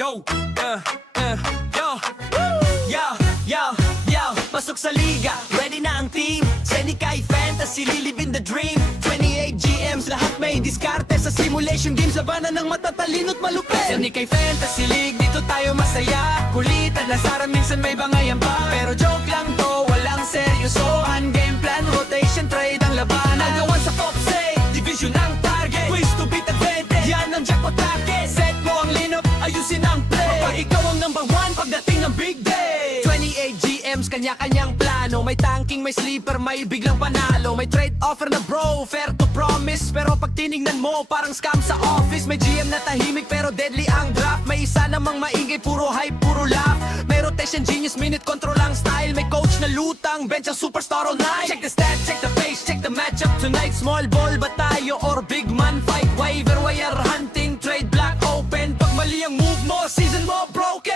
Yo, yo, yo, pasok sa liga, ready na ang team. Senikay Fantasy, lilibin the dream. 28 GMs, lahat may diskarte sa simulation games. Labanan ng matatalino't malupit. Senikay Fantasy League, dito tayo masaya. Kulitan, lasaran, minsan may bangayan pa. Pero joke lang to, walang seryosohan. Game plan, rotation, trade ang labanan. Nagawan sa top say, division ang target. Twist to beat advantage, yan ang jackpot target. Set mo ang lineup, ayusin ang play. Kapag ikaw ang number one pagdating ng big day. 28 GMs, kanya-kanyang plano. May tanking, may sleeper, may biglang panalo. May trade offer na bro, fair to promise. Pero pag tinignan mo, parang scam sa office. May GM na tahimik pero deadly ang draft. May isa namang maingay, puro hype, puro laugh. May rotation genius, minute control ang style. May coach na lutang, bench ang superstar all night. Check the stats, check the pace, check the matchup tonight. Small ball ba tayo or big man fight? Waiver wire hunting, trade block open. Pag mali ang move mo, season mo broken.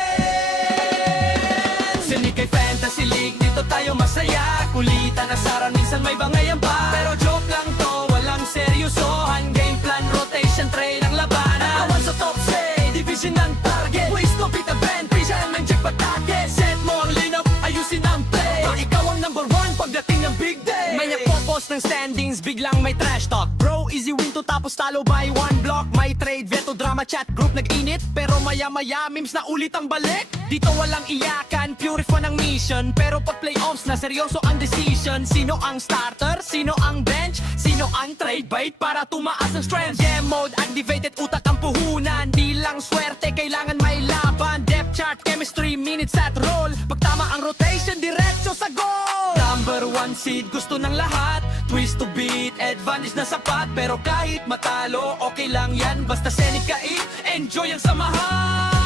Senikay Fantasy League, dito tayo masaya. Kulitan, asaran, minsan may bangayan pa. Pero joke lang to, walang seryosohan. Game plan, rotation, trade ang labanan. Nakawan sa top say, division ang target. Ways to beat the band, presyan ng jackpot target. Set mo ang lineup, ayusin ang play. Pag ikaw ang number one pagdating ng big day. May nagpo-post ng standings, biglang may trash talk. Bro, easy win to tapos talo by one block. May trade, veto, drama, chat, group nag-init. Pero maya-maya, memes na ulit ang balik. Dito walang iyakan, pure fun ang mission. Pero pag playoffs na, seryoso ang decision. Sino ang starter? Sino ang bench? Sino ang trade bait para tumaas ang strength? Game mode, activated, utak ang puhunan. Di lang swerte, kailangan may laban. Depth chart, chemistry, minutes at roll. Pag tama ang rotation, diretso sa goal. Number one seed, gusto ng lahat. Twist to beat, advantage na sapat. Pero kahit matalo, okay lang yan. Basta Senikay, enjoy ang samahan.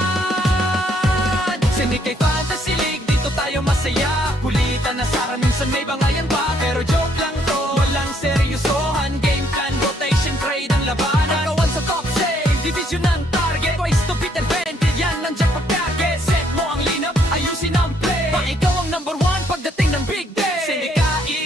Senikay Fantasy League, dito tayo masaya. Kulitan, asaran, minsan may bangayan pa. Pero joke lang to, walang seryosohan. Game plan, rotation, trade ang labanan. Nagawan sa top save, division ang target. Twice to beat advantage, yan ang jackpot target. Set mo ang lineup, ayusin ang play. Pag ikaw ang number one pagdating ng big day.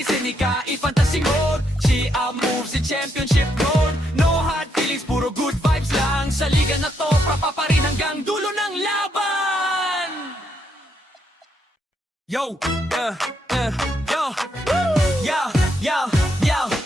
Senikay Fantasy Mode. Chia moves in championship mode. No hard feelings, puro good vibes lang. Sa liga na to, pa rin hanggang dulo ng laban. Yo, yo,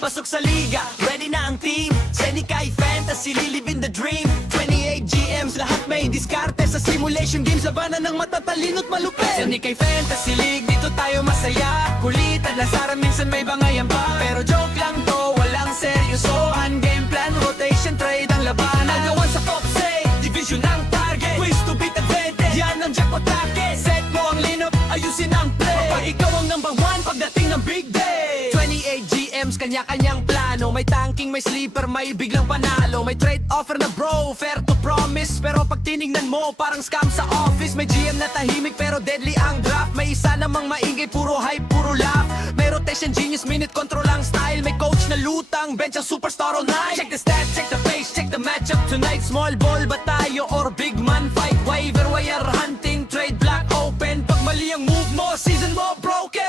pasok sa liga, ready na ang team. Senikay Fantasy, lilibin the dream. 28 GMs, lahat may diskarte sa simulation games. Labanan ng matatalino't malupit. Senikay Fantasy League, dito tayo masaya. Kulitan, lasaran, minsan may bangayan pa. Pero joke lang to, walang seryosohan. Game plan, rotation, trade ang labanan. Nagawan sa top say, division ang target. Ways to beat advantage, yan ang jackpot target. Set mo ang lineup, ayusin ang play. Kapag ikaw ang number one pagdating ng big day. 28 GMs, kanya-kanyang plano. May tanking, may sleeper, may biglang panalo. May trade offer na bro, fair to promise. Pero pag tinignan mo, parang scam sa office. May GM na tahimik pero deadly ang draft. May isa namang maingay, puro hype, puro laugh. May rotation genius, minute control ang style. May coach na lutang, bench ang superstar all night. Check the stats, check the pace, check the matchup tonight. Small ball ba tayo or big man fight? Waiver wire hunting, trade block open. Pag mali ang move mo, season mo broken.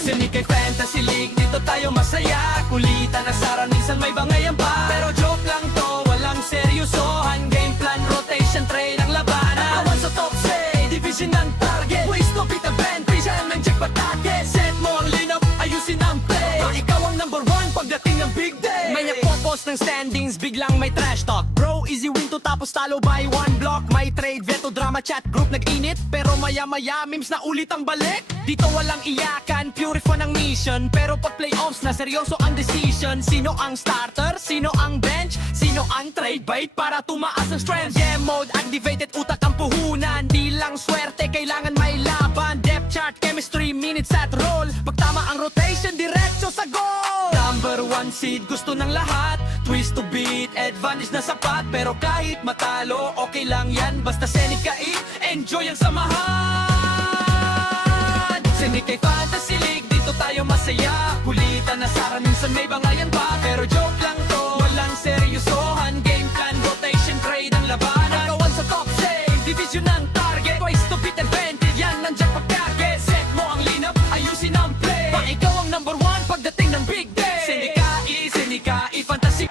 Senikay Fantasy League, dito tayo masaya. Kulitan, asaran, minsan may bangayan pa. Pero joke lang to, walang seryosohan. Game plan, rotation, trade ang labanan. Nakawan sa top say, division ang target. Ways to beat the band, presyan ng jackpot target. Set mo ang lineup, ayusin ang play. Pag ikaw ang number one pagdating ng big day. May nagpo-post ng standings, biglang may trash talk. Bro, easy win to tapos talo by one block. May trade, veto, drama, chat, group nag-init. Pero maya-maya, memes na ulit ang balik. Dito walang iyakan, pure fun ang mission. Pero pag playoffs na, seryoso ang decision. Sino ang starter? Sino ang bench? Sino ang trade bait para tumaas ang strength? Game mode, activated, utak ang puhunan. Di lang swerte, kailangan may laban. Depth chart, chemistry, minutes at roll. Pag tama ang rotation, diretso sa goal. Number one seed, gusto ng lahat. Twist to beat, advantage na sapat. Pero kahit matalo, okay lang yan. Basta Senikay, enjoy ang samahan. Senikay Fantasy League, dito tayo masaya. Kulitan, asaran, minsan may bangayan pa. Pero joke lang to, walang seryosohan. Game plan, rotation, trade ang labanan. Nagawan sa top save, division ang target. Twice to beat advantage, yan ang jackpot target. Set mo ang lineup, ayusin ang play. Pag ikaw ang number one pagdating ng big day. Senikay Fantasy.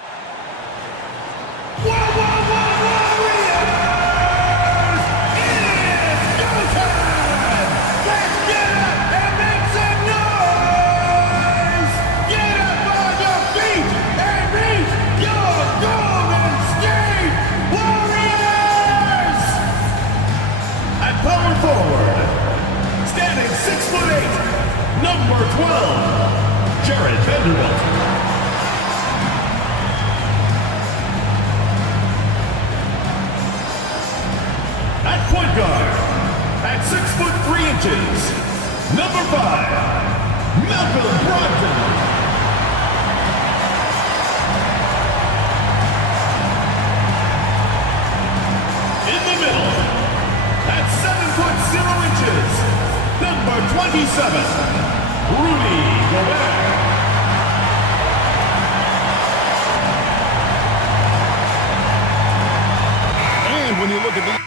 Warrior! Jared Vanderbilt. At point guard, at 6'3", number 5, Malcolm Brogdon. In the middle, at 7'0", number 27, Rudy Gobert. And when you look at the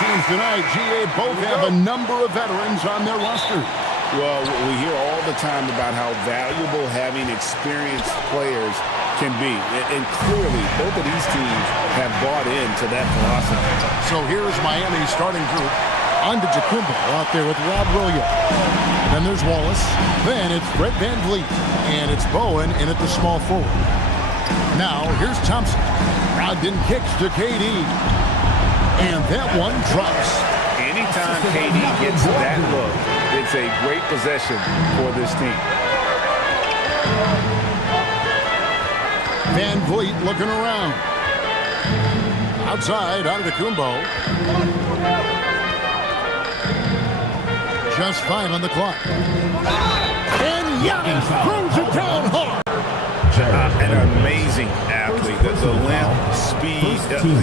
teams tonight, GA, both have a number of veterans on their roster. Well, we hear all the time about how valuable having experienced players can be. And clearly, both of these teams have bought into that philosophy. So here's Miami's starting group. On to Jacumbo out there with Rob Williams. Then there's Wallace. Then it's Brett Van Vliet. And it's Bowen in at the small forward. Now, here's Thompson. Brogdon kicks to KD. And that one drops. Anytime KD gets that look, it's a great possession for this team. Van Vliet looking around. Outside, out of the Kumbo. Just 5 on the clock. And Giannis throws it down hard. An amazing athlete. The length, speed,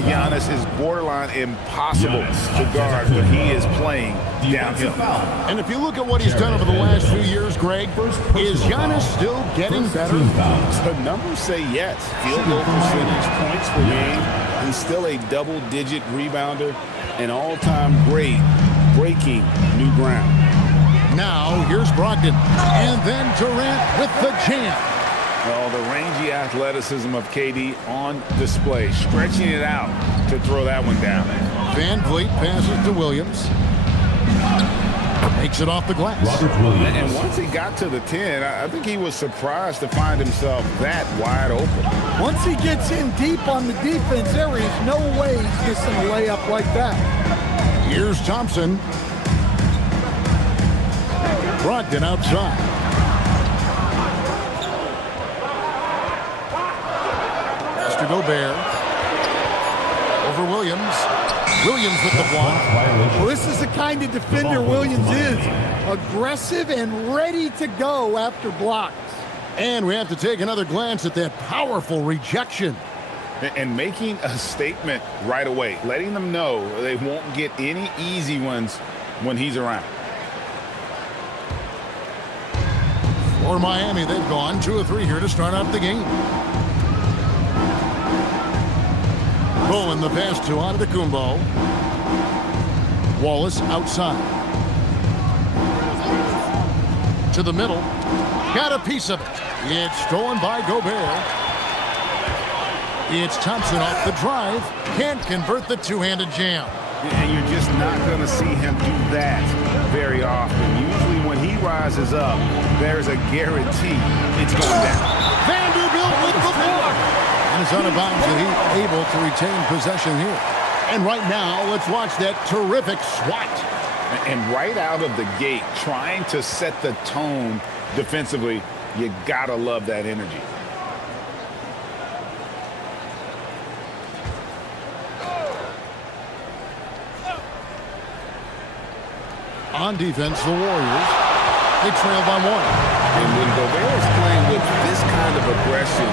Giannis is borderline impossible to guard when he is playing downhill. And if you look at what he's done over the last few years, Greg, is Giannis still getting better? The numbers say yes. Field goal percentage, points per game. He's still a double-digit rebounder, an all-time great breaking new ground. Now, here's Brogdon. And then Durant with the jam. Well, the rangy athleticism of KD on display, stretching it out to throw that one down. Van Vliet passes to Williams. Makes it off the glass. And once he got to the 10, I think he was surprised to find himself that wide open. Once he gets in deep on the defense, there is no way he's missing a layup like that. Here's Thompson. Brogdon outside. Pass to Gobert. Over Williams. Williams with the block. Well, this is the kind of defender Williams is. Aggressive and ready to go after blocks. And we have to take another glance at that powerful rejection. And making a statement right away, letting them know they won't get any easy ones when he's around. For Miami, they've gone 2 of 3 here to start out the game. Bowen the pass to Antetokounmpo. Wallace outside. To the middle. Got a piece of it. It's stolen by Gobert. It's Thompson off the drive. Can't convert the two-handed jam. And you're just not going to see him do that very often. Usually when he rises up, there's a guarantee it's going down. Vanderbilt with the block. And it's out of bounds, and he's able to retain possession here. And right now, let's watch that terrific swat. And right out of the gate, trying to set the tone defensively, you got to love that energy. On defense, the Warriors, they trail by 1. And when Gobert is playing with this kind of aggression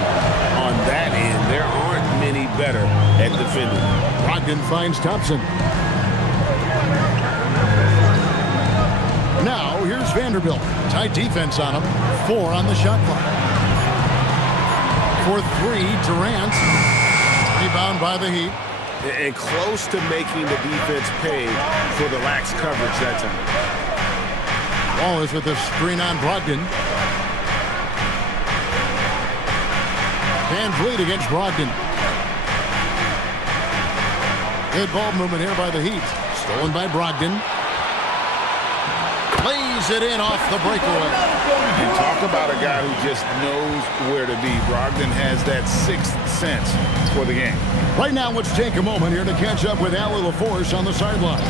on that end, there aren't many better at defending. Brogdon finds Thompson. Now, here's Vanderbilt. Tight defense on him. 4 on the shot clock. For 3, Durant. Rebound by the Heat. And close to making the defense pay for the lax coverage that time. Wallace with a screen on Brogdon. Van Vliet against Brogdon. Good ball movement here by the Heat. Stolen by Brogdon. Lays it in off the breakaway. And talk about a guy who just knows where to be. Brogdon has that 6th sense for the game. Right now, let's take a moment here to catch up with Allie LaForce on the sideline.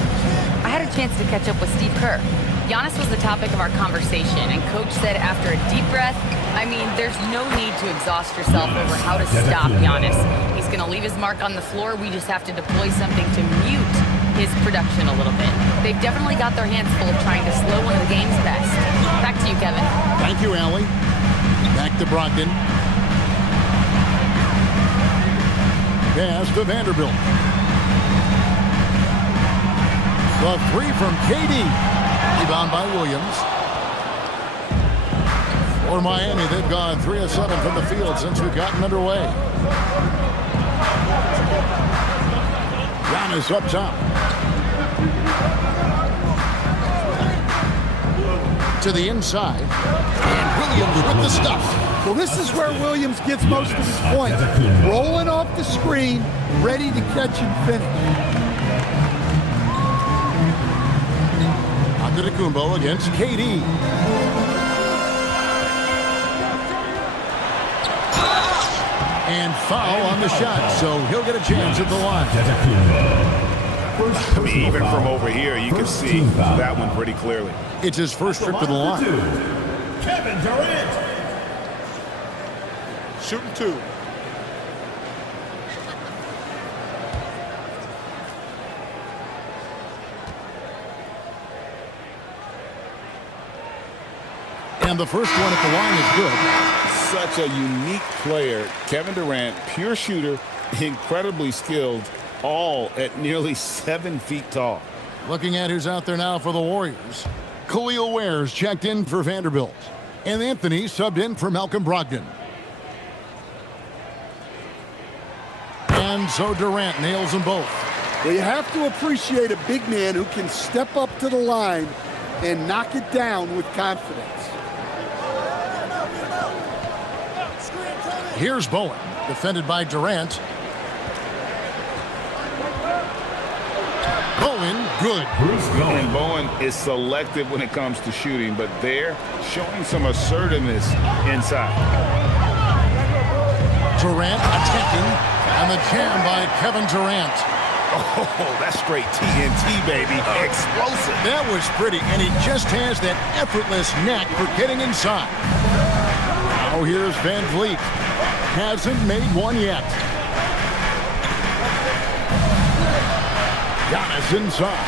I had a chance to catch up with Steve Kerr. Giannis was the topic of our conversation, and Coach said after a deep breath, I mean, there's no need to exhaust yourself over how to stop Giannis. He's going to leave his mark on the floor. We just have to deploy something to mute his production a little bit. They've definitely got their hands full of trying to slow one of the game's best. Back to you, Kevin. Thank you, Allie. Back to Brogdon. Pass to Vanderbilt. The 3 from KD. Rebound by Williams. For Miami, they've gone 3 of 7 from the field since we've gotten underway. Giannis up top. To the inside. And Williams with the stuff. Well, this is where Williams gets most of his points. Rolling off the screen, ready to catch and finish. Antetokounmpo against KD. And foul on the shot, so he'll get a chance at the line. I mean, even from over here, you can see that one pretty clearly. It's his first trip to the line. Kevin Durant. Shooting 2. And the first one at the line is good. Such a unique player. Kevin Durant, pure shooter, incredibly skilled, all at nearly 7 feet tall. Looking at who's out there now for the Warriors. Khalil Ware's checked in for Vanderbilt. And Anthony subbed in for Malcolm Brogdon. And so Durant nails them both. Well, you have to appreciate a big man who can step up to the line and knock it down with confidence. Here's Bowen, defended by Durant. Bowen, good. And Bowen is selective when it comes to shooting, but they're showing some assertiveness inside. Durant attacking, and the jam by Kevin Durant. Oh, that's straight TNT, baby. Explosive. That was pretty, and he just has that effortless knack for getting inside. Now here's Van Vliet. Hasn't made one yet. Giannis inside.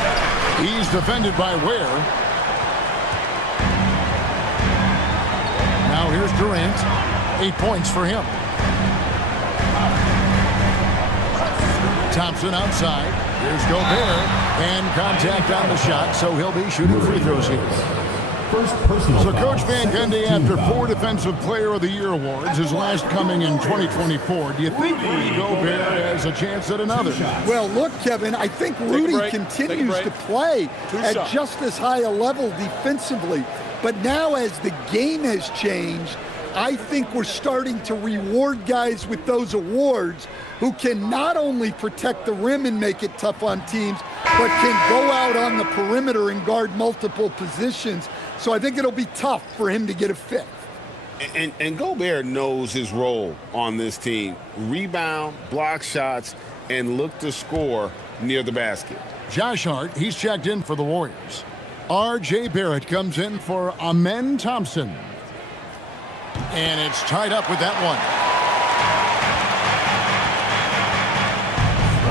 He's defended by Ware. Now here's Durant. 8 points for him. Thompson outside. Here's Gobert. And contact on the shot, so he'll be shooting free throws here. So Coach Van Gundy, after 4 Defensive Player of the Year awards, his last coming in 2024, do you think Rudy Gobert has a chance at another? Well, look, Kevin, I think Rudy continues to play at just as high a level defensively. But now as the game has changed, I think we're starting to reward guys with those awards who can not only protect the rim and make it tough on teams, but can go out on the perimeter and guard multiple positions. So I think it'll be tough for him to get a fifth. And Gobert knows his role on this team. Rebound, block shots, and look to score near the basket. Josh Hart, he's checked in for the Warriors. R.J. Barrett comes in for Amen Thompson. And it's tied up with that one.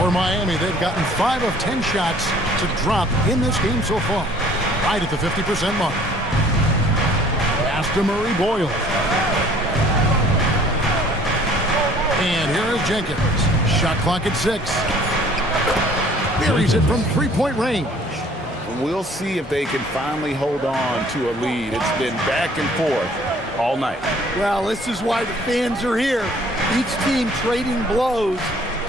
For Miami, they've gotten 5 of 10 shots to drop in this game so far. Right at the 50% mark. Pass to Murray Boyle. And here is Jenkins. Shot clock at 6. Buries it from 3-point range. We'll see if they can finally hold on to a lead. It's been back and forth all night. Well, this is why the fans are here. Each team trading blows,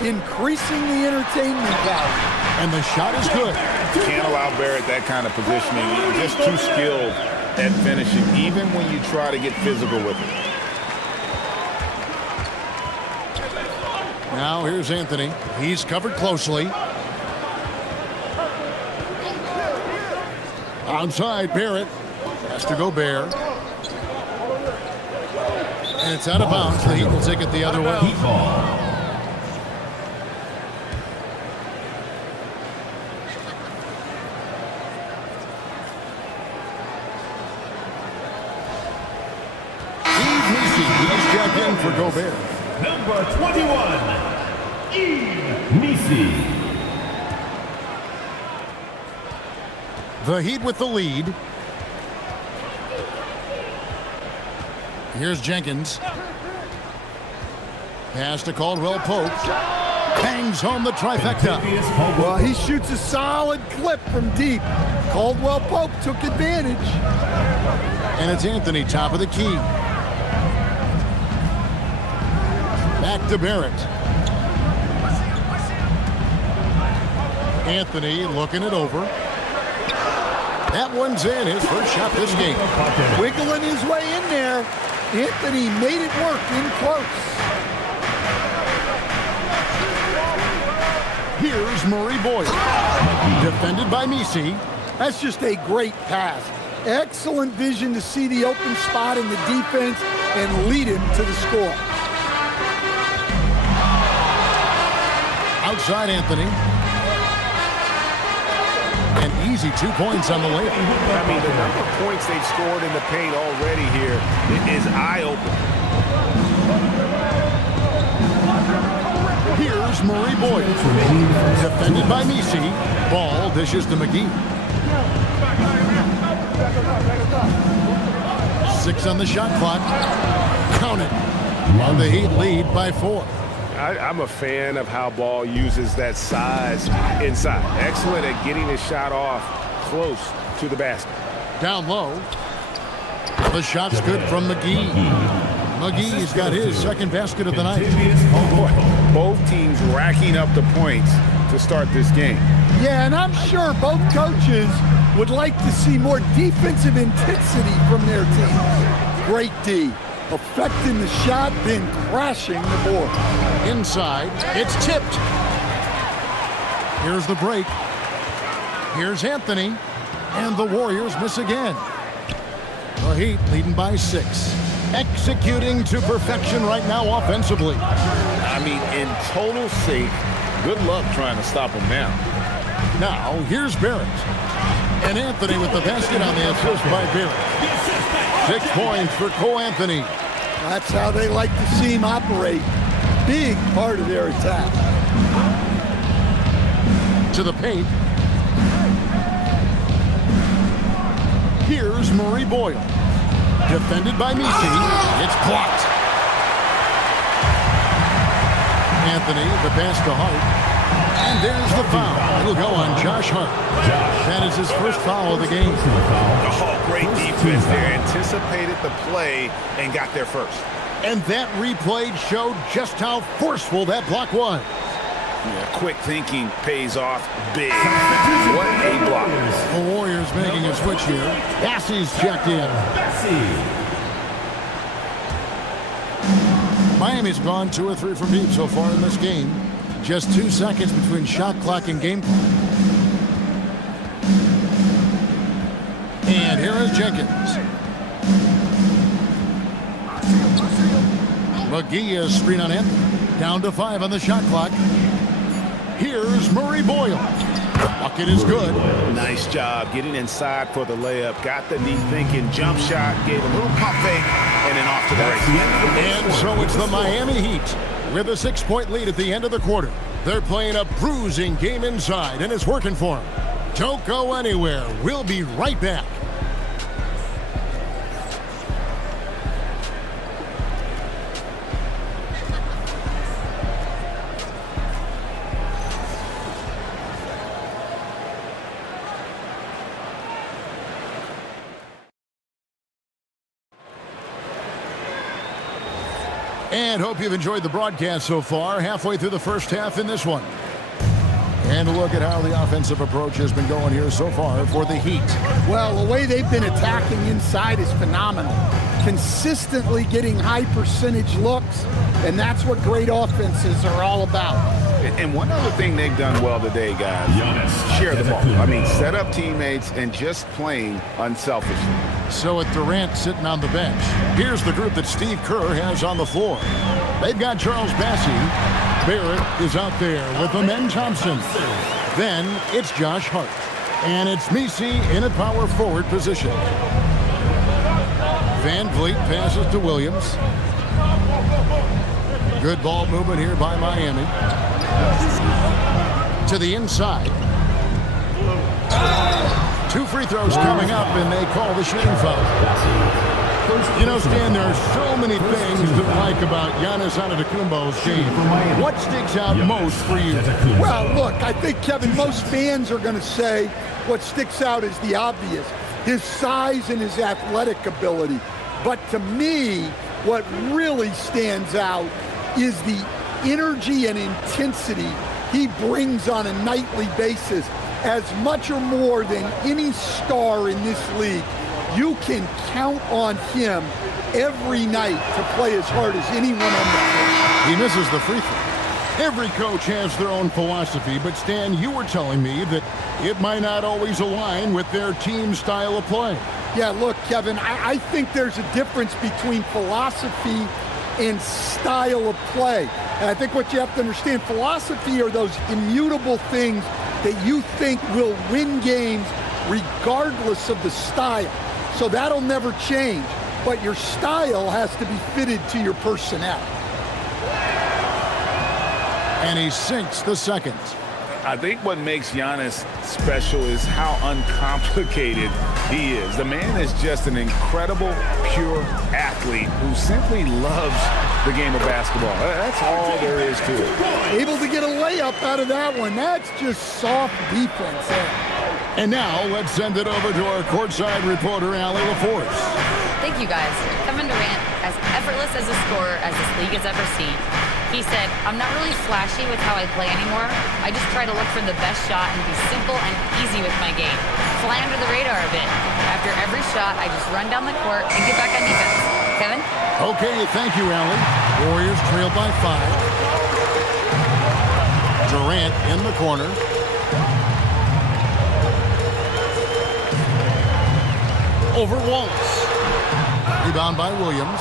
increasing the entertainment value. And the shot is good. Can't allow Barrett that kind of positioning. He's just too skilled at finishing, even when you try to get physical with it. Now here's Anthony. He's covered closely. Outside, Barrett. Has to go Gobert. And it's out of bounds. The Heat will take it the other way. Heat ball. He's checked in for Gobert. Number 21, Nisi. The Heat with the lead. Here's Jenkins. Pass to Caldwell Pope. Bangs home the trifecta. Well, he shoots a solid clip from deep. Caldwell Pope took advantage. And it's Anthony, top of the key. Back to Barrett. Anthony looking it over. That one's in, his first shot this game. Wiggling his way in there. Anthony made it work in close. Here's Murray Boyle. Defended by Misi. That's just a great pass. Excellent vision to see the open spot in the defense and lead him to the score. Outside Anthony. An easy 2 points on the layup. I mean, the number of points they've scored in the paint already here is eye-opening. Here's Murray Boyle. Defended by Misi. Ball dishes to McGee. 6 on the shot clock. Count it. And the Heat lead by 4. I'm a fan of how Ball uses that size inside. Excellent at getting his shot off close to the basket. Down low. The shot's good from McGee. McGee's got his second basket of the night. Both teams racking up the points to start this game. Yeah, and I'm sure both coaches would like to see more defensive intensity from their teams. Great D. Affecting the shot, then crashing the board. Inside, it's tipped. Here's the break. Here's Anthony. And the Warriors miss again. The Heat leading by 6. Executing to perfection right now offensively. I mean, in total sync. Good luck trying to stop him now. Now, here's Barrett. And Anthony with the basket on the assist by Barrett. 6 points for Cole Anthony. That's how they like to see him operate. Big part of their attack. To the paint. Here's Murray Boyle. Defended by Misi. It's blocked. Anthony, the pass to Hart. And there's the foul. It'll go on Josh Hart. That is his first foul of the game. Oh, great defense there. Anticipated the play and got there first. And that replay showed just how forceful that block was. Yeah, quick thinking pays off big. What a block. The Warriors making a switch here. Bassey's checked in. Miami's gone 2 or 3 from deep so far in this game. Just 2 seconds between shot clock and game clock. And here is Jenkins. McGee is screen on him. Down to 5 on the shot clock. Here's Murray Boyle. The bucket is good. Nice job getting inside for the layup. Got the deep thinking jump shot. Gave a little pump fake. And then off to the races. And so it's the Miami Heat with a 6-point lead at the end of the quarter. They're playing a bruising game inside, and it's working for them. Don't go anywhere. We'll be right back. And hope you've enjoyed the broadcast so far. Halfway through the first half in this one. And look at how the offensive approach has been going here so far for the Heat. Well, the way they've been attacking inside is phenomenal. Consistently getting high percentage looks, and that's what great offenses are all about. And one other thing they've done well today, guys, share the ball. I mean, set up teammates and just playing unselfishly. So with Durant sitting on the bench, here's the group that Steve Kerr has on the floor. They've got Charles Bassey. Barrett is out there with Amen Thompson. Then it's Josh Hart. And it's Misi in a power forward position. Van Vliet passes to Williams. Good ball movement here by Miami. To the inside. 2 free throws coming up, and they call the shooting foul. You know, Stan, there are so many things to like about Giannis Antetokounmpo's game. What sticks out most for you? Well, look, I think, Kevin, most fans are going to say what sticks out is the obvious. His size and his athletic ability. But to me, what really stands out is the energy and intensity he brings on a nightly basis. As much or more than any star in this league, you can count on him every night to play as hard as anyone on the court. He misses the free throw. Every coach has their own philosophy, but Stan, you were telling me that it might not always align with their team style of play. Yeah, look, Kevin, I think there's a difference between philosophy and style of play. And I think what you have to understand, philosophy are those immutable things that you think will win games regardless of the style. So that'll never change, but your style has to be fitted to your personnel. And he sinks the second. I think what makes Giannis special is how uncomplicated he is. The man is just an incredible, pure athlete who simply loves the game of basketball. That's all there is to it. Able to get a layup out of that one. That's just soft defense there. And now let's send it over to our courtside reporter, Allie LaForce. Thank you, guys. Kevin Durant, as effortless as a scorer as this league has ever seen. He said, "I'm not really flashy with how I play anymore. I just try to look for the best shot and be simple and easy with my game. Fly under the radar a bit. After every shot, I just run down the court and get back on defense." Kevin? Okay, thank you, Allie. Warriors trail by 5. Durant in the corner. Over Wallace. Rebound by Williams.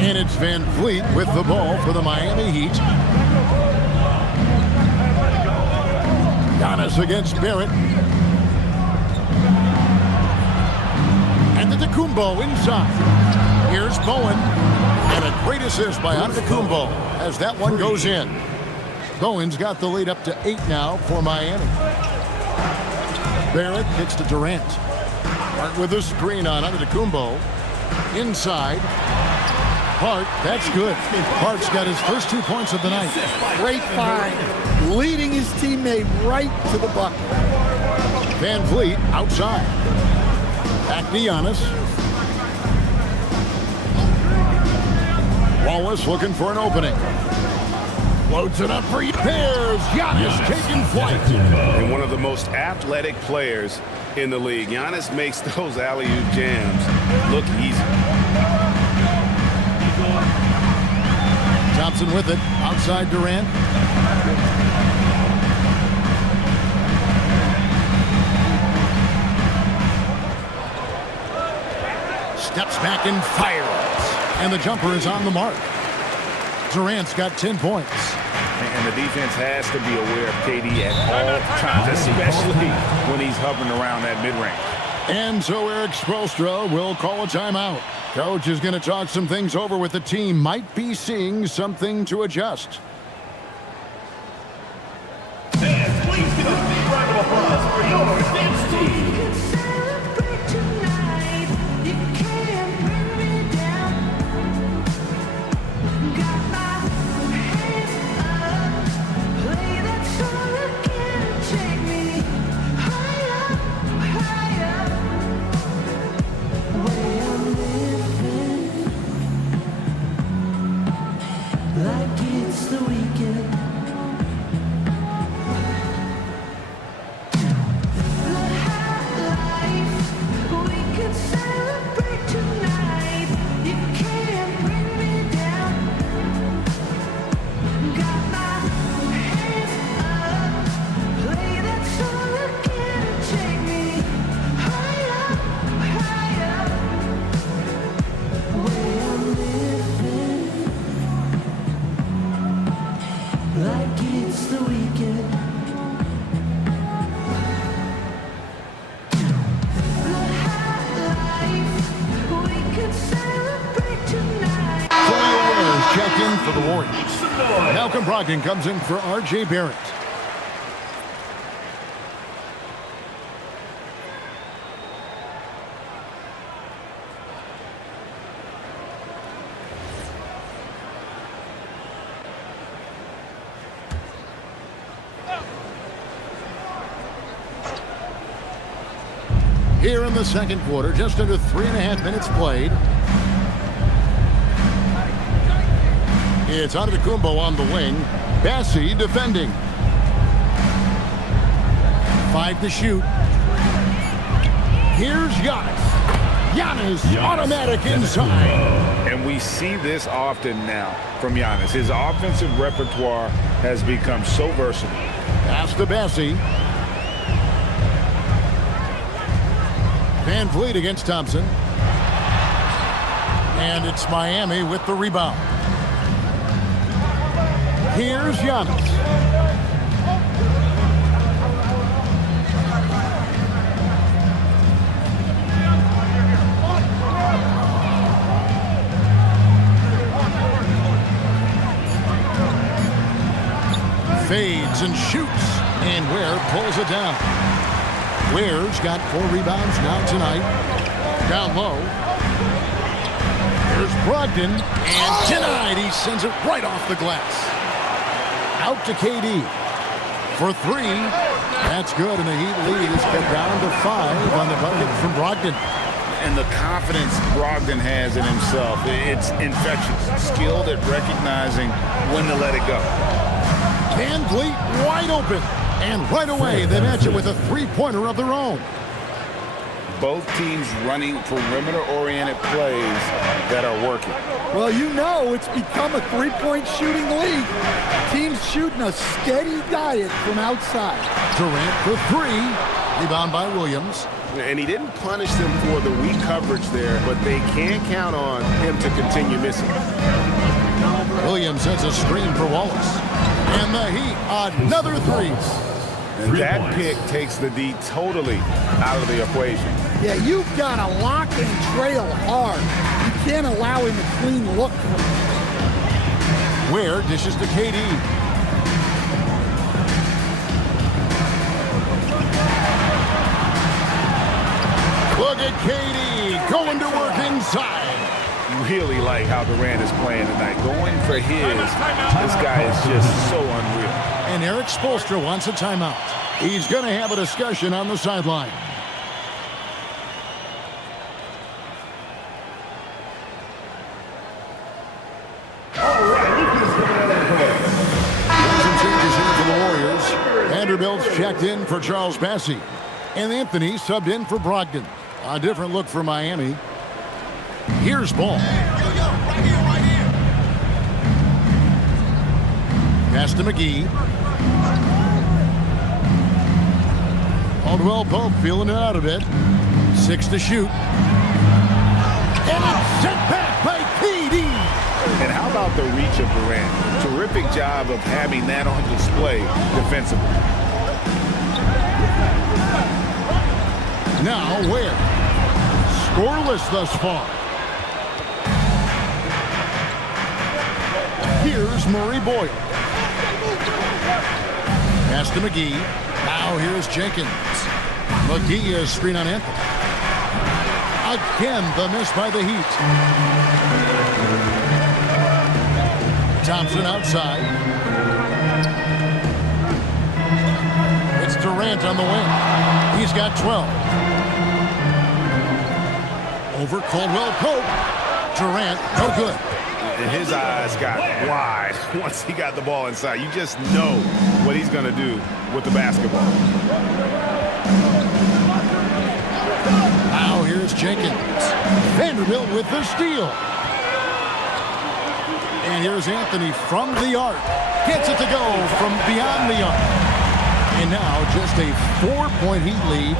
And it's Van Vliet with the ball for the Miami Heat. Giannis against Barrett. And Antetokounmpo inside. Here's Bowen. And a great assist by Antetokounmpo as that one goes in. Bowen's got the lead up to 8 now for Miami. Barrett kicks to Durant. Hart with a screen on Antetokounmpo. Inside. Hart, that's good. Hart's got his first 2 points of the night. Great find. Leading his teammate right to the bucket. Van Vliet outside. Back to Giannis. Wallace looking for an opening. Floats it up for you. There's Giannis taking flight. And one of the most athletic players in the league. Giannis makes those alley-oop jams look easy. Thompson with it. Outside Durant. Steps back and fires. And the jumper is on the mark. Durant's got 10 points. And the defense has to be aware of KD at all times, especially when he's hovering around that mid-range. And so Eric Spoelstra will call a timeout. Coach is going to talk some things over with the team. Might be seeing something to adjust. Fans, please give a big round of applause for your dance team. For the Warriors. Malcolm Brogdon comes in for R.J. Barrett. Here in the second quarter, just under 3.5 minutes played. It's Antetokounmpo on the wing. Bassi defending. 5 to shoot. Here's Giannis. Giannis automatic inside. And we see this often now from Giannis. His offensive repertoire has become so versatile. Pass to Bassi. Van Vliet against Thompson. And it's Miami with the rebound. Here's Giannis. Fades Leads and shoots. And Ware pulls it down. Ware's got 4 rebounds now tonight. Down low. There's Brogdon. And denied. He sends it right off the glass. Out to KD. For 3. That's good. And the Heat lead is cut down to 5 on the bucket from Brogdon. And the confidence Brogdon has in himself, it's infectious. Skilled at recognizing when to let it go. Van Vliet wide open. And right away, they match it with a 3-pointer of their own. Both teams running perimeter-oriented plays that are working. Well, you know it's become a 3-point shooting league. Teams shooting a steady diet from outside. Durant for 3. Rebound by Williams. And he didn't punish them for the weak coverage there, but they can count on him to continue missing. Williams sets a screen for Wallace. And the Heat, another 3. And that pick takes the D totally out of the equation. Yeah, you've got to lock and trail hard. You can't allow him a clean look from him. Ware dishes to KD. Look at KD going to work inside. Really like how Durant is playing tonight. Going for his, this guy is just so unreal. And Eric Spoelstra wants a timeout. He's going to have a discussion on the sideline. Some changes here for the Warriors. Vanderbilt's checked in for Charles Bassey. And Anthony subbed in for Brogdon. A different look for Miami. Here's Ball. Pass to McGee. Caldwell Pope feeling it out a bit. 6 to shoot. And it's sent back by KD. And how about the reach of Durant? Terrific job of having that on display defensively. Now Ware. Scoreless thus far. Here's Murray Boyle. Pass to McGee. Now here's Jenkins. McGee is screen on Anthony. Again, the miss by the Heat. Thompson outside. It's Durant on the wing. He's got 12. Over Caldwell Pope. Durant, no good. And his eyes got wide once he got the ball inside. You just know what he's going to do with the basketball. Now here's Jenkins. Vanderbilt with the steal. And here's Anthony from the arc. Gets it to go from beyond the arc. And now just a 4-point Heat lead.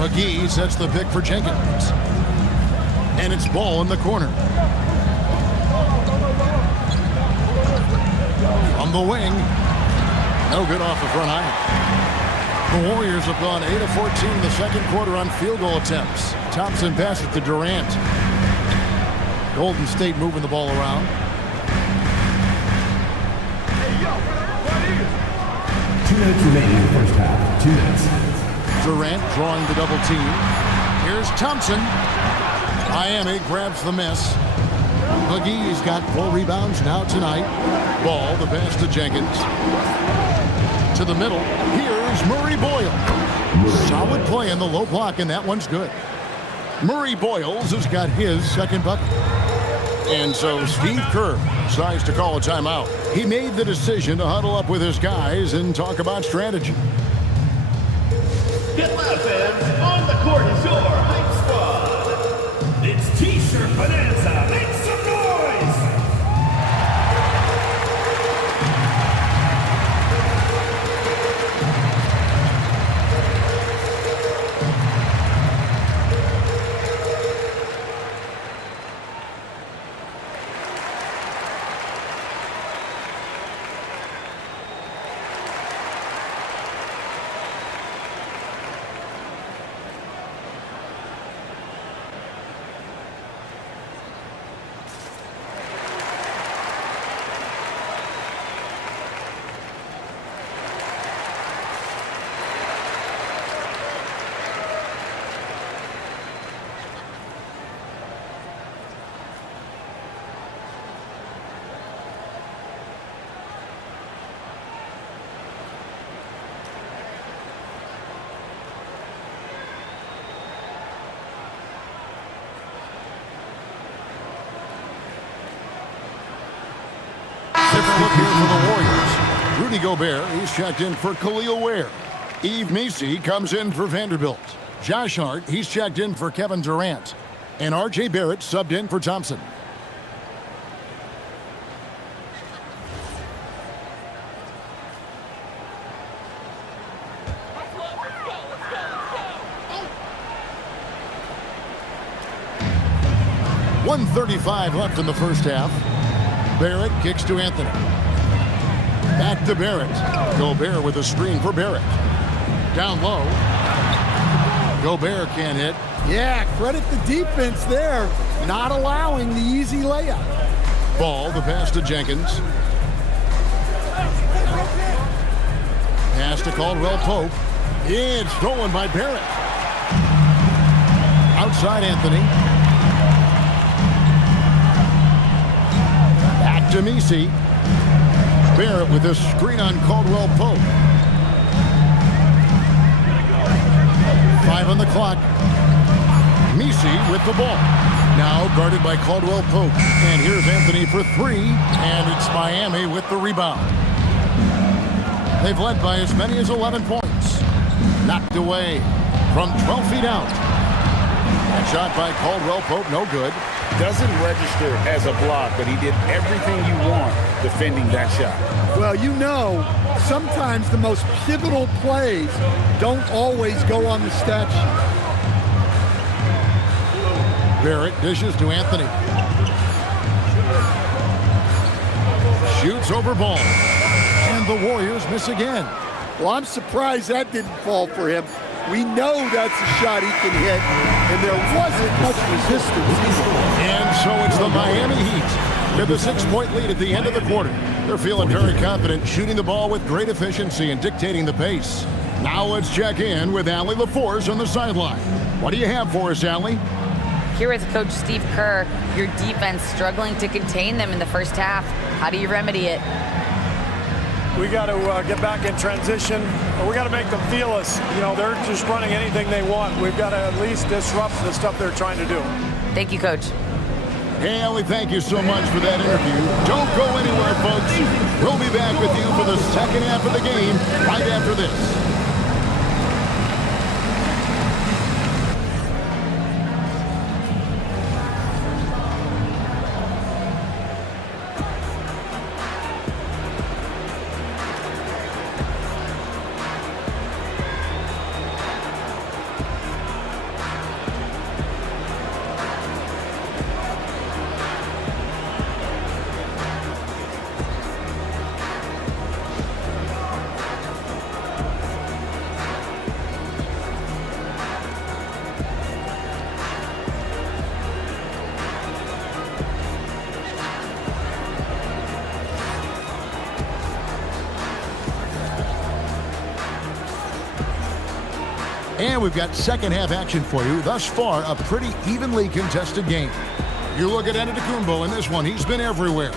McGee sets the pick for Jenkins. And it's Ball in the corner. From the wing. No good off the front iron. The Warriors have gone 8 of 14 in the second quarter on field goal attempts. Thompson passes to Durant. Golden State moving the ball around. 2 minutes remaining in the first half. 2 minutes. Durant drawing the double team. Here's Thompson. Miami grabs the miss. McGee's got 4 rebounds now tonight. Ball, the pass to Jenkins. To the middle. Here's Murray Boyle. Solid play in the low block, and that one's good. Murray Boyles has got his second bucket. And so Steve Kerr decides to call a timeout. He made the decision to huddle up with his guys and talk about strategy. Get loud, fans. On the court is your hype squad. It's T-shirt Bonanza. Make some noise. Rudy Gobert, he's checked in for Khalil Ware. Yves Missi comes in for Vanderbilt. Josh Hart, he's checked in for Kevin Durant. And R.J. Barrett subbed in for Thompson. .135 left in the first half. Barrett kicks to Anthony. Back to Barrett. Gobert with a screen for Barrett. Down low. Gobert can't hit. Yeah, credit the defense there, not allowing the easy layup. Ball, the pass to Jenkins. Pass to Caldwell Pope. It's stolen by Barrett. Outside Anthony. Back to Missi. Barrett with a screen on Caldwell Pope. 5 on the clock. Missi with the ball. Now guarded by Caldwell Pope. And here's Anthony for 3. And it's Miami with the rebound. They've led by as many as 11 points. Knocked away from 12 feet out. That shot by Caldwell Pope, no good. Doesn't register as a block, but he did everything you want defending that shot. Well, you know, sometimes the most pivotal plays don't always go on the stat sheet. Barrett dishes to Anthony. Shoots over ball. And the Warriors miss again. Well, I'm surprised that didn't fall for him. We know that's a shot he can hit, and there wasn't much resistance either. And so it's the Miami Heat with a 6-point lead at the end of the quarter. They're feeling very confident, shooting the ball with great efficiency and dictating the pace. Now let's check in with Allie LaForce on the sideline. What do you have for us, Allie? Here with Coach Steve Kerr, your defense struggling to contain them in the first half. How do you remedy it? We got to get back in transition. We got to make them feel us. You know, they're just running anything they want. We've got to at least disrupt the stuff they're trying to do. Thank you, Coach. Hey, Allie, thank you so much for that interview. Don't go anywhere, folks. We'll be back with you for the second half of the game right after this. And we've got second half action for you. Thus far, a pretty evenly contested game. You look at Antetokounmpo in this one. He's been everywhere.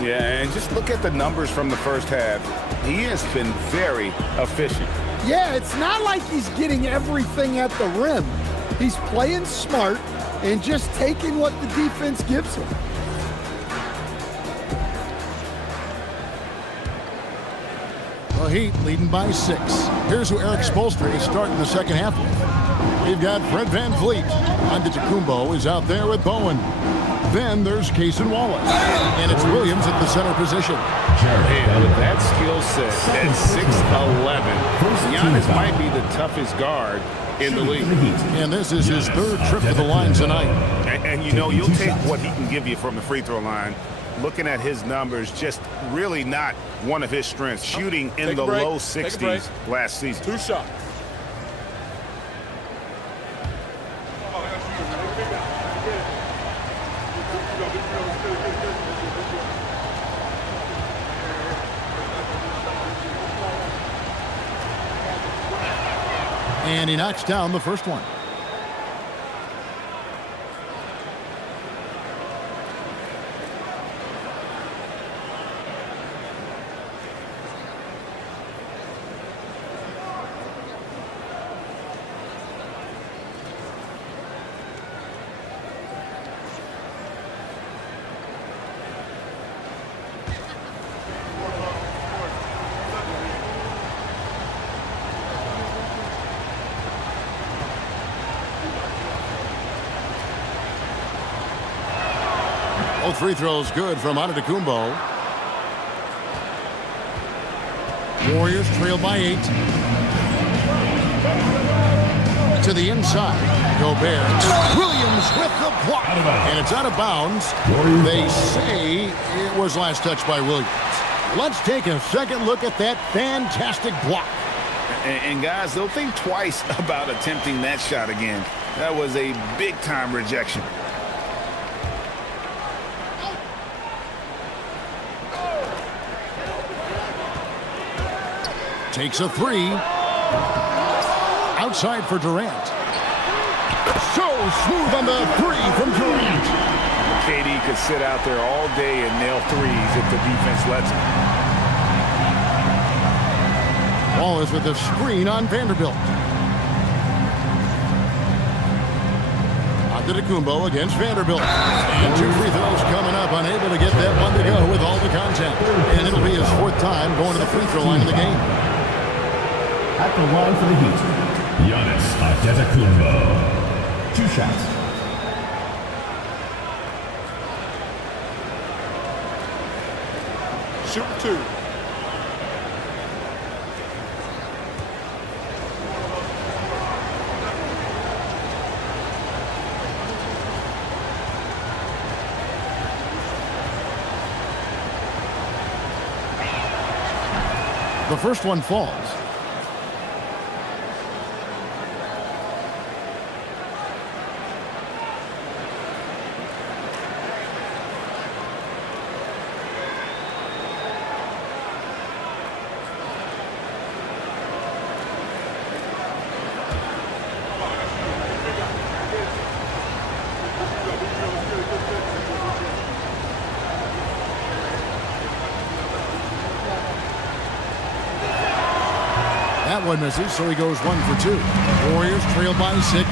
Yeah, and just look at the numbers from the first half. He has been very efficient. Yeah, it's not like he's getting everything at the rim. He's playing smart and just taking what the defense gives him. The Heat leading by 6. Here's who Eric Spoelstra is starting the second half with. We've got Fred VanVleet. Antetokounmpo is out there with Bowen. Then there's Cason Wallace. And it's Williams at the center position. And with that skill set at 6'11", Giannis might be the toughest guard in the league. And this is his third trip to the line tonight. And you know, you'll take what he can give you from the free throw line. Looking at his numbers, just really not one of his strengths. Shooting in the low 60s last season. 2 shots. And he knocks down the first one. Both free throws good from Antetokounmpo. Warriors trail by 8. To the inside. Gobert. Williams with the block. And it's out of bounds. They say it was last touched by Williams. Let's take a second look at that fantastic block. And guys, they'll think twice about attempting that shot again. That was a big-time rejection. Takes a 3. Outside for Durant. So smooth on the 3 from Durant. KD could sit out there all day and nail threes if the defense lets him. Wallace with a screen on Vanderbilt. Antetokounmpo against Vanderbilt. And 2 free throws coming up. Unable to get that one to go with all the contact. And it'll be his 4th time going to the free throw line of the game. At the line for the Heat, Giannis Antetokounmpo. 2 shots. Shoot 2. The first one falls. That one misses, so he goes 1 for 2. Warriors trail by 6.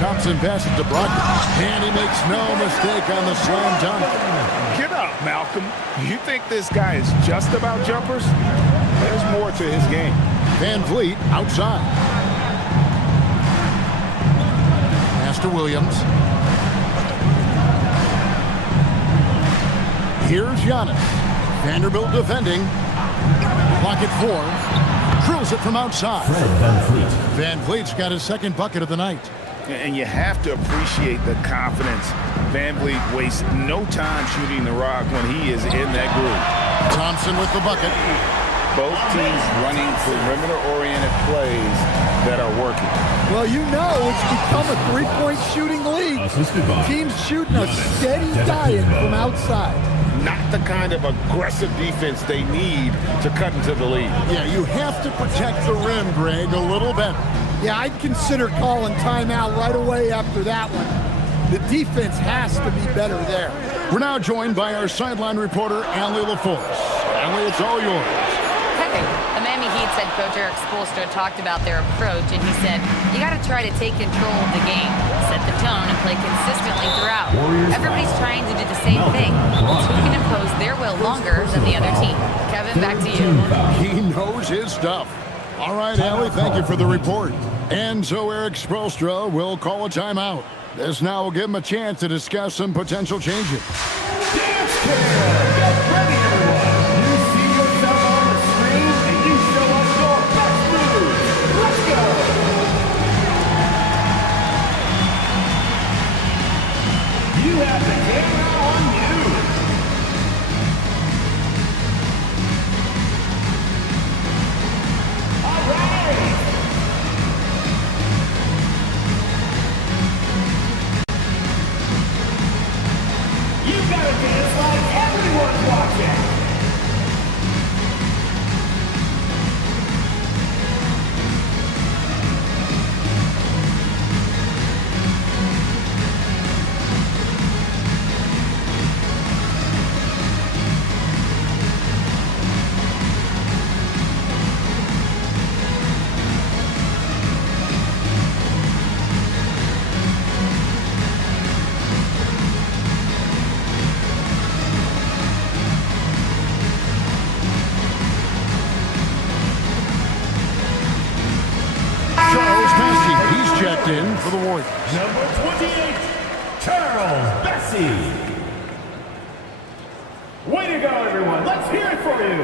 Thompson passes to Brogdon, and he makes no mistake on the slam dunk. Get up, Malcolm. You think this guy is just about jumpers? There's more to his game. Van Vliet outside. Pass to Williams. Here's Giannis. Vanderbilt defending. Clock at 4. Drills it from outside. Van Vliet's got his 2nd bucket of the night. And you have to appreciate the confidence. Van Vliet wastes no time shooting the rock when he is in that groove. Thompson with the bucket. Both teams running perimeter-oriented plays that are working. Well, you know it's become a 3-point shooting league. Teams shooting a steady diet from outside. Not the kind of aggressive defense they need to cut into the lead. Yeah, you have to protect the rim, Greg, a little better. Yeah, I'd consider calling timeout right away after that one. The defense has to be better there. We're now joined by our sideline reporter, Allie LaForce. Allie, it's all yours. Hey, the Miami Heat's head coach Eric Spoelstra talked about their approach, and he said, you got to try to take control of the game, set the tone, and play consistently throughout. Everybody's trying to do the same thing. It's who can impose their will longer than the other team. Kevin, back to you. He knows his stuff. All right, Allie, thank you for the report. And so Eric Spoelstra will call a timeout. This now will give him a chance to discuss some potential changes. Dance care! Get ready, everyone! You see yourself on the screen, and you show us your best moves! Let's go! You have the camera on you! All right! You gotta dance like everyone's watching! He's checked in for the Warriors. Number 28, Charles Bessie. Way to go, everyone. Let's hear it for you.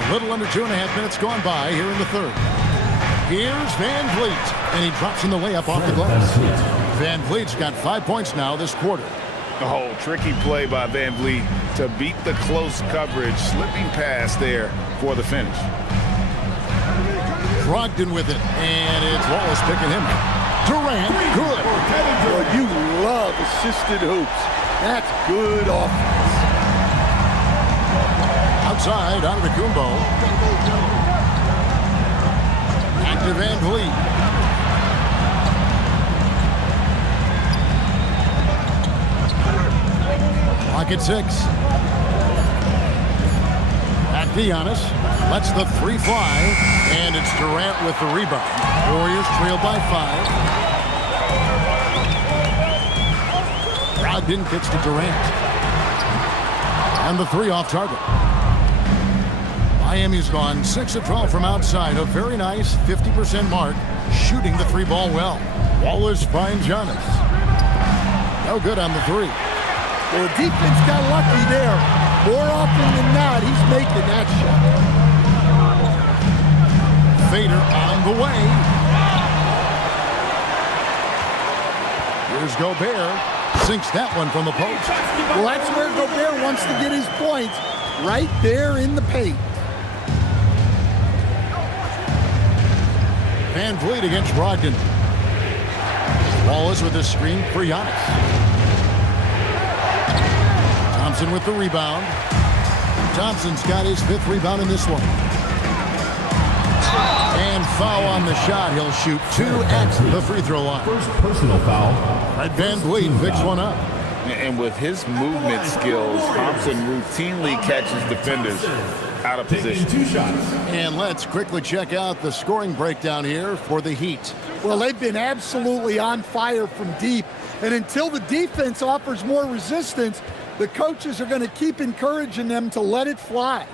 A little under 2.5 minutes gone by here in the third. Here's Van Vliet, and he drops in the layup off the glass. Van Vliet's got 5 points now this quarter. Oh, tricky play by Van Vliet to beat the close coverage, slipping past there for the finish. Brogdon with it, and it's Wallace picking him up. Durant, good. Well, you love assisted hoops. That's good offense. Outside, Antetokounmpo. Back to Van Vliet. Clock at 6. Back to Giannis. Lets the three fly, and it's Durant with the rebound. Warriors trail by 5. Brogdon gets to Durant. And the three off target. Miami's gone 6 of 12 from outside. A very nice 50% mark, shooting the three ball well. Wallace finds Giannis. No good on the three. Well, the defense got lucky there. More often than not, he's making that shot. Fader on the way. Here's Gobert. Sinks that one from the post. Well, that's where Gobert wants to get his points. Right there in the paint. Van Vliet against Brogdon. Wallace with the screen for Giannis. Thompson with the rebound. Thompson's got his 5th rebound in this one. And foul on the shot. He'll shoot 2 at the free throw line. First personal foul. Van Vliet picks one up. And with his movement skills, Thompson routinely catches defenders out of Taking position. 2 shots. And let's quickly check out the scoring breakdown here for the Heat. Well, they've been absolutely on fire from deep. And until the defense offers more resistance, the coaches are going to keep encouraging them to let it fly.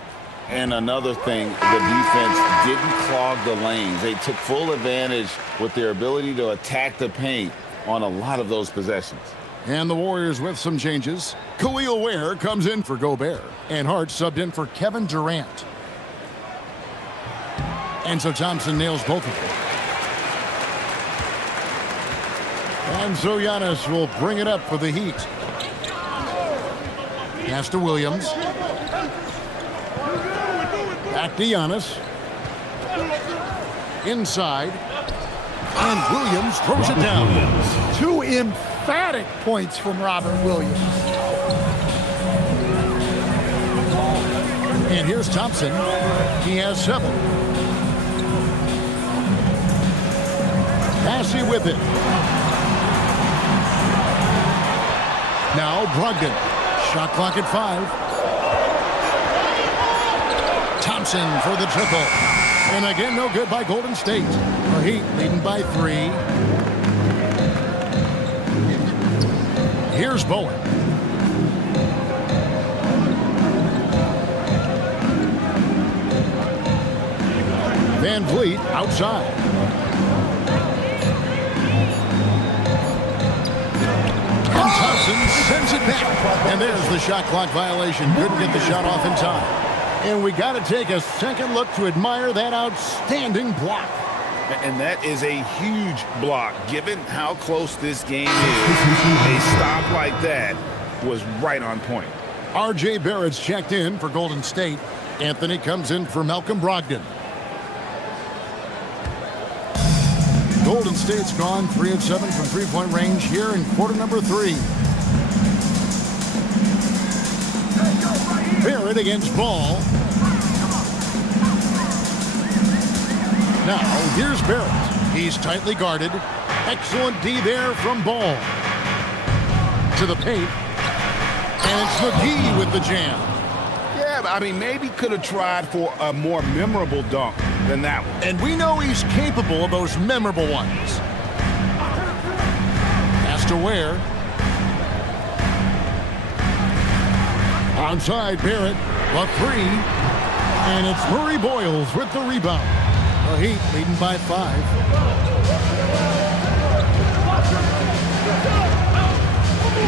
And another thing, the defense didn't clog the lanes. They took full advantage with their ability to attack the paint on a lot of those possessions. And the Warriors with some changes. Khalil Ware comes in for Gobert. And Hart subbed in for Kevin Durant. And so Thompson nails both of them. And so Giannis will bring it up for the Heat. Pass to Williams. Back to Giannis. Inside. And Williams throws it down. 2 emphatic points from Robert Williams. And here's Thompson. He has 7. Passy with it. Now Brogdon. Shot clock at 5. Thompson for the triple. And again, no good by Golden State. The Heat leading by 3. Here's Bowen. Van Vliet outside. And Thompson sends it back. And there's the shot clock violation. Couldn't get the shot off in time. And we got to take a second look to admire that outstanding block. And that is a huge block, given how close this game is. A stop like that was right on point. R.J. Barrett's checked in for Golden State. Anthony comes in for Malcolm Brogdon. Golden State's gone 3 of 7 from three-point range here in quarter number 3. Barrett against Ball. Now, here's Barrett. He's tightly guarded. Excellent D there from Ball. To the paint. And it's McGee with the jam. Yeah, I mean, maybe could have tried for a more memorable dunk than that one. And we know he's capable of those memorable ones. Pass to Ware. Onside Barrett. The three. And it's Murray Boyles with the rebound. The Heat leading by 5.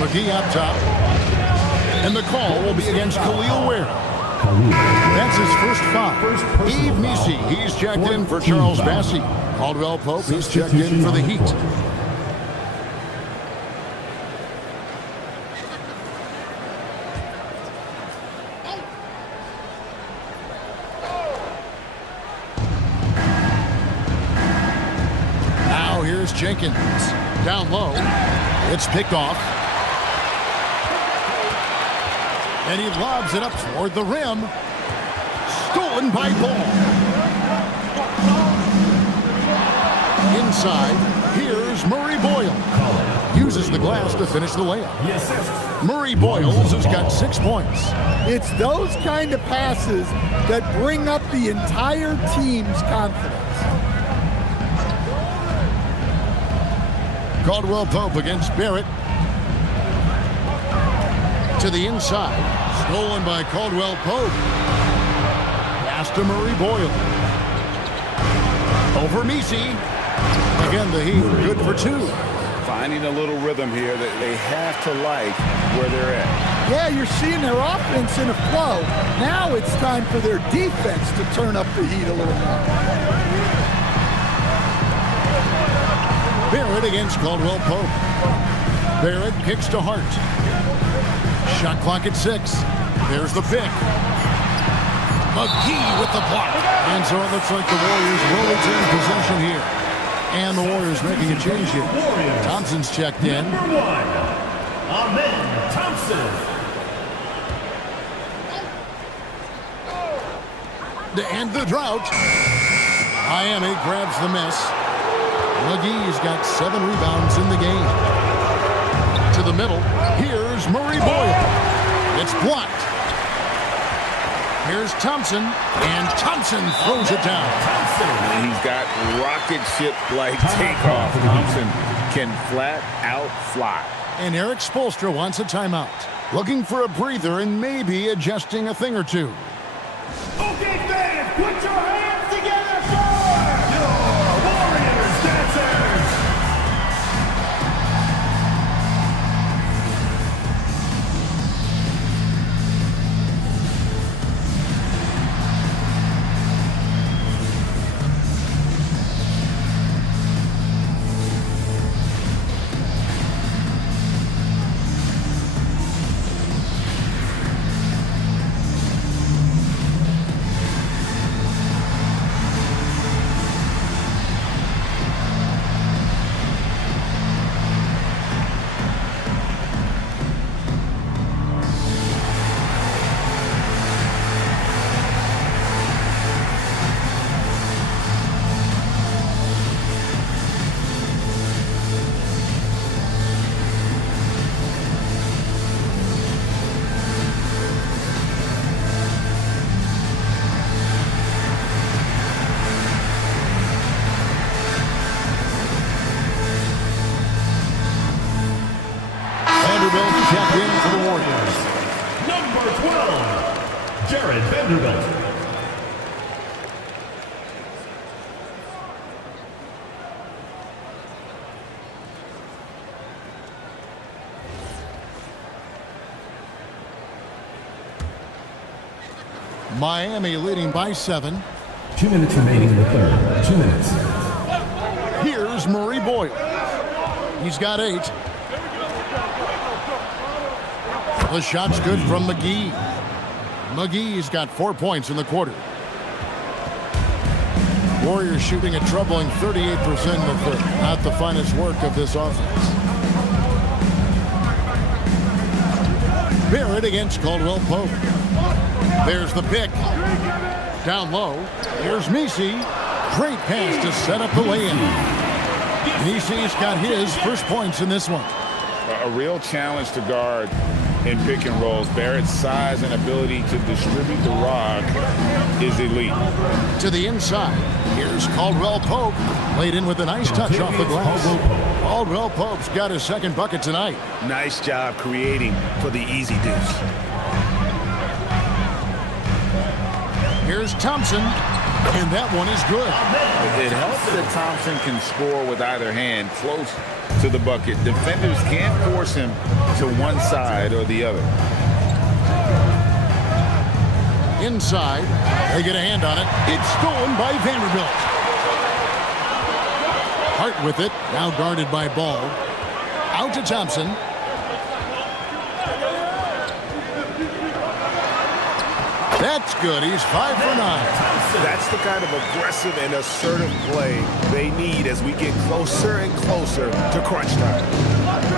McGee up top. And the call will be against Khalil Ware. That's his first foul. Yves Missi, he's checked in for Charles Bassey. Caldwell Pope, he's checked in for the Heat. Now here's Jenkins. Down low. It's picked off. And he lobs it up toward the rim. Stolen by Ball. Inside, here's Murray Boyle. Uses the glass to finish the layup. Murray Boyles has got 6 points. It's those kind of passes that bring up the entire team's confidence. Caldwell Pope against Barrett. To the inside. Stolen by Caldwell Pope. Pass to Murray Boyle. Over Missi. Again, the Heat good for 2. Finding a little rhythm here that they have to like where they're at. Yeah, you're seeing their offense in a flow. Now it's time for their defense to turn up the heat a little more. Barrett against Caldwell Pope. Barrett kicks to Hart. Shot clock at 6. There's the pick. McGee with the block. And so it looks like the Warriors will retain possession here. And the Warriors making a change here. Thompson's checked in. Number 1, Amen Thompson. To end the drought. Miami grabs the miss. McGee's got 7 rebounds in the game. To the middle. Here's Murray Boyle. It's blocked. Here's Thompson. And Thompson throws it down. And he's got rocket ship-like takeoff. Thompson can flat out fly. And Eric Spoelstra wants a timeout. Looking for a breather and maybe adjusting a thing or two. Okay, fans, put your hands together for your Warriors dancers. Vanderbilt checked in for the Warriors. Number 12, Jared Vanderbilt. Miami leading by 7. 2 minutes remaining in the third. 2 minutes. Here's Murray Boyle. He's got 8. The shot's good from McGee. McGee's got 4 points in the quarter. Warriors shooting a troubling 38% in the third. Not the finest work of this offense. Barrett against Caldwell Pope. There's the pick. Down low. Here's Missi. Great pass to set up the lay-in. Missi's got his first points in this one. A real challenge to guard in pick and rolls. Barrett's size and ability to distribute the rock is elite. To the inside. Here's Caldwell Pope. Laid in with a nice touch off the glass. Caldwell Pope's got his second bucket tonight. Nice job creating for the easy deuce. Here's Thompson, and that one is good. It helps that Thompson can score with either hand close to the bucket. Defenders can't force him to one side or the other. Inside, they get a hand on it. It's stolen by Vanderbilt. Hart with it, now guarded by Ball. Out to Thompson. That's good. He's 5 for 9. That's the kind of aggressive and assertive play they need as we get closer and closer to crunch time.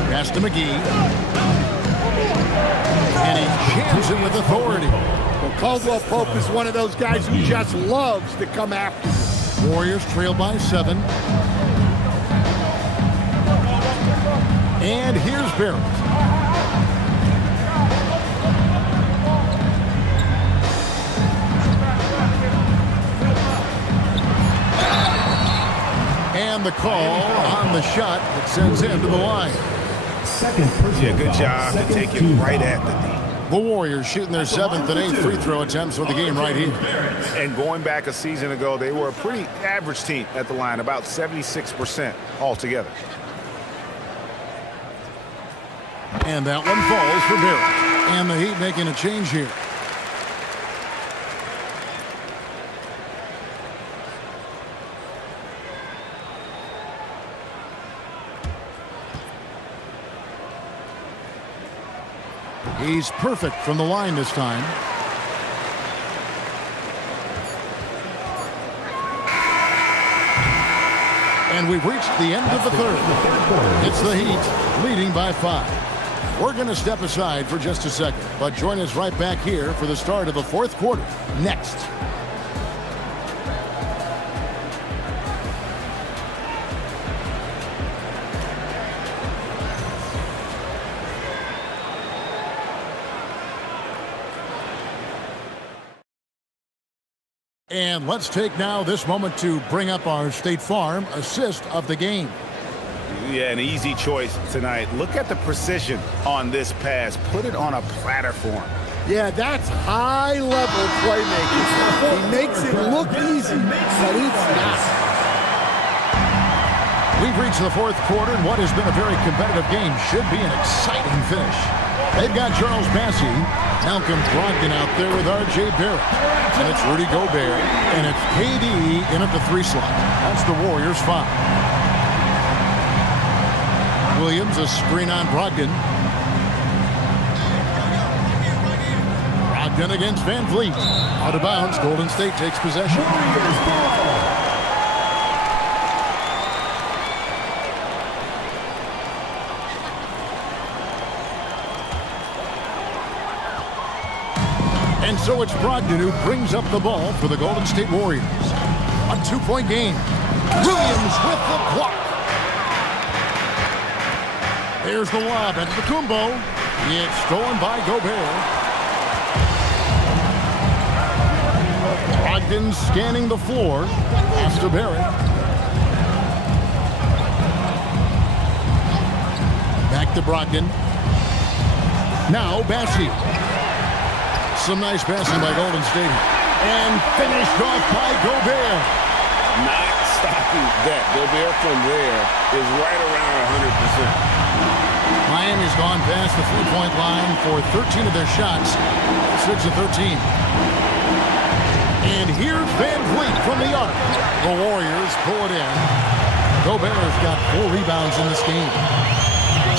Pass to McGee. And he jams it with authority. Well, Caldwell Pope is one of those guys who just loves to come after you. Warriors trail by 7. And here's Barrett. And the call on the shot that sends him to the line. Second personal Yeah, good foul. job to Second take it team right foul. at the knee. The Warriors shooting their 7th and 8th free throw attempts for the game right here. And going back a season ago, they were a pretty average team at the line, about 76% altogether. And that one falls for Barrett. And the Heat making a change here. He's perfect from the line this time. And we've reached the end of the third. It's the Heat leading by 5. We're going to step aside for just a second, but join us right back here for the start of the fourth quarter next. And let's take now this moment to bring up our State Farm assist of the game. Yeah, an easy choice tonight. Look at the precision on this pass. Put it on a platter for him. Yeah, that's high-level playmaking. He makes it look easy, but it's not. We've reached the fourth quarter, and what has been a very competitive game should be an exciting finish. They've got Charles Bassey, Malcolm Brogdon out there with R.J. Barrett. And it's Rudy Gobert, and it's KD in at the 3 slot. That's the Warriors' 5. Williams, a screen on Brogdon. Brogdon against Van Vliet. Out of bounds, Golden State takes possession. And so it's Brogdon who brings up the ball for the Golden State Warriors. A 2-point game. Williams with the block. There's the lob at Kumbo. It's stolen by Gobert. Brogdon scanning the floor. Pass to Barrett. Back to Brogdon. Now Bassey. Some nice passing by Golden State. And finished off by Gobert. Not stopping that. Gobert from there is right around 100%. Miami's gone past the 3-point line for 13 of their shots. 6 of 13. And here's Van Vliet from the arc. The Warriors pull it in. Gobert's got 4 rebounds in this game.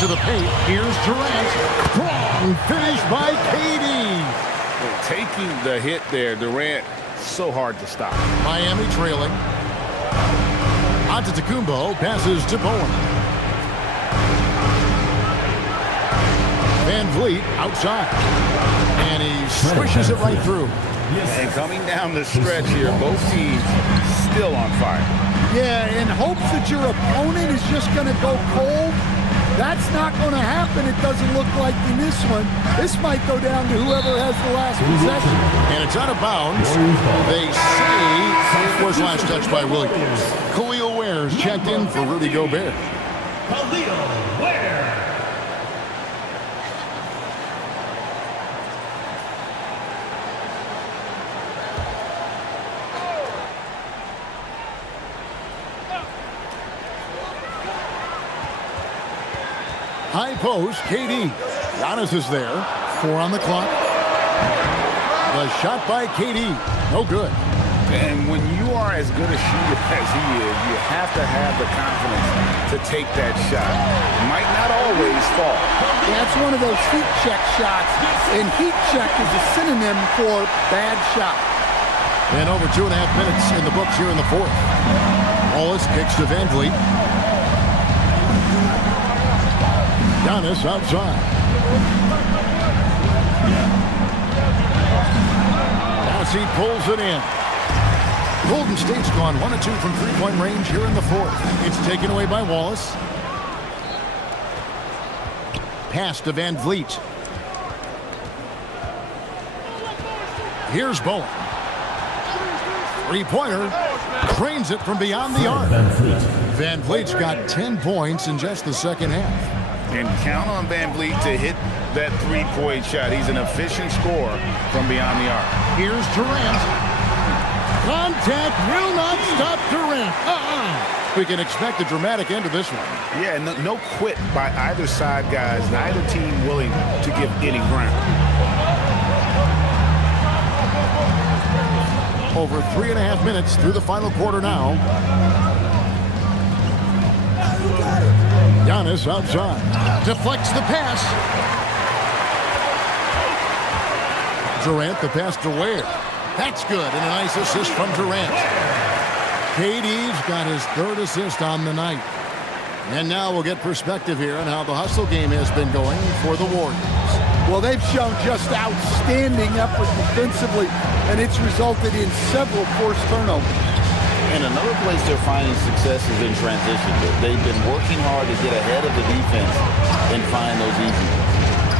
To the paint, here's Durant. Strong finish by KD. Taking the hit there, Durant, so hard to stop. Miami trailing. Antetokounmpo passes to Bowen. Van Vliet outside. And he swishes it right through. And coming down the stretch here, both teams still on fire. Yeah, in hopes that your opponent is just going to go cold. That's not going to happen. It doesn't look like in this one. This might go down to whoever has the last possession. And it's out of bounds. They say it was last touch by Williams. Khalil Ware's checked in for Rudy Gobert. Khalil Ware. High post, KD. Giannis is there. 4 on the clock. The shot by KD. No good. And when you are as good a shooter as he is, you have to have the confidence to take that shot. It might not always fall. That's one of those heat check shots, and heat check is a synonym for bad shot. And over 2.5 minutes in the books here in the fourth. Wallace kicks to Van Vliet. Giannis outside. He pulls it in. Golden State's gone 1 of 2 from three-point range here in the fourth. It's taken away by Wallace. Pass to Van Vliet. Here's Bowen. Three-pointer. Trains it from beyond the arc. Van Vliet's got 10 points in just the second half. And count on Van Vliet to hit that three-point shot. He's an efficient scorer from beyond the arc. Here's Durant. Contact will not stop Durant. We can expect a dramatic end to this one. Yeah, no quit by either side, guys. Neither team willing to give any ground. Over 3.5 minutes through the final quarter now. Giannis outside. Deflects the pass. Durant, the pass to Ware. That's good, and a nice assist from Durant. KD's got his 3rd assist on the night. And now we'll get perspective here on how the hustle game has been going for the Warriors. Well, they've shown just outstanding effort defensively, and it's resulted in several forced turnovers. And another place they're finding success is in transition. They've been working hard to get ahead of the defense and find those easy ones.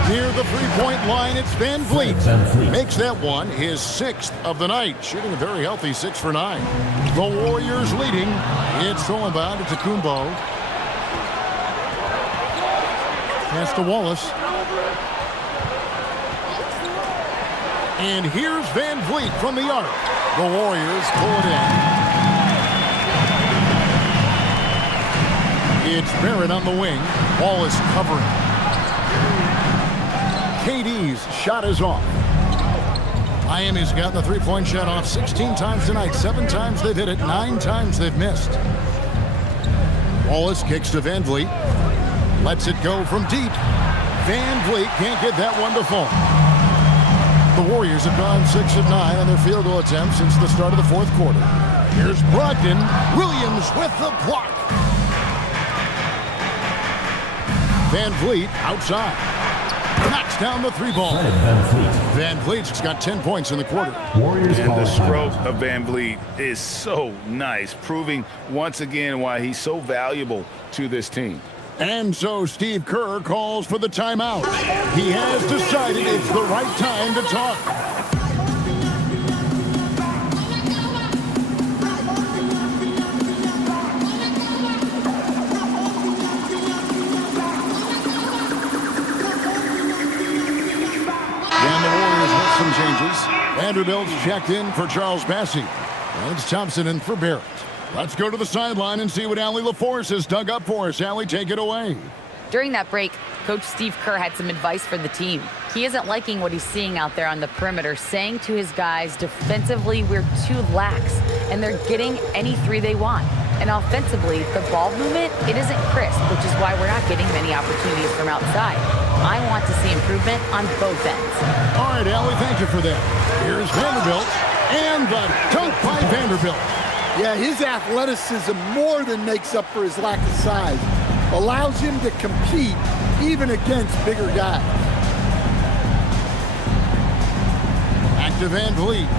Near the three-point line, it's Van Vliet. Makes that one his 6th of the night, shooting a very healthy 6 for 9. The Warriors leading. It's stolen by Antetokounmpo. Pass to Wallace. And here's Van Vliet from the arc. The Warriors pull it in. It's Barrett on the wing. Wallace covering. KD's shot is off. Miami's gotten the three-point shot off 16 times tonight. 7 times they've hit it. 9 times they've missed. Wallace kicks to Van Vliet. Lets it go from deep. Van Vliet can't get that one to fall. The Warriors have gone 6 of 9 on their field goal attempts since the start of the fourth quarter. Here's Brogdon. Williams with the block. Van Vliet outside. Knocks down the 3-ball. Van Vliet's got 10 points in the quarter. And the stroke of Van Vliet is so nice, proving once again why he's so valuable to this team. And so Steve Kerr calls for the timeout. He has decided it's the right time to talk. And the Warriors with some changes. Vanderbilt's checked in for Charles Bassey. Lance Thompson in for Barrett. Let's go to the sideline and see what Allie LaForce has dug up for us. Allie, take it away. During that break, Coach Steve Kerr had some advice for the team. He isn't liking what he's seeing out there on the perimeter, saying to his guys, defensively, we're too lax, and they're getting any 3 they want. And offensively, the ball movement, it isn't crisp, which is why we're not getting many opportunities from outside. I want to see improvement on both ends. All right, Allie, thank you for that. Here's Vanderbilt, and the dunk by Vanderbilt. Yeah, his athleticism more than makes up for his lack of size. Allows him to compete even against bigger guys. Back to Van Vliet.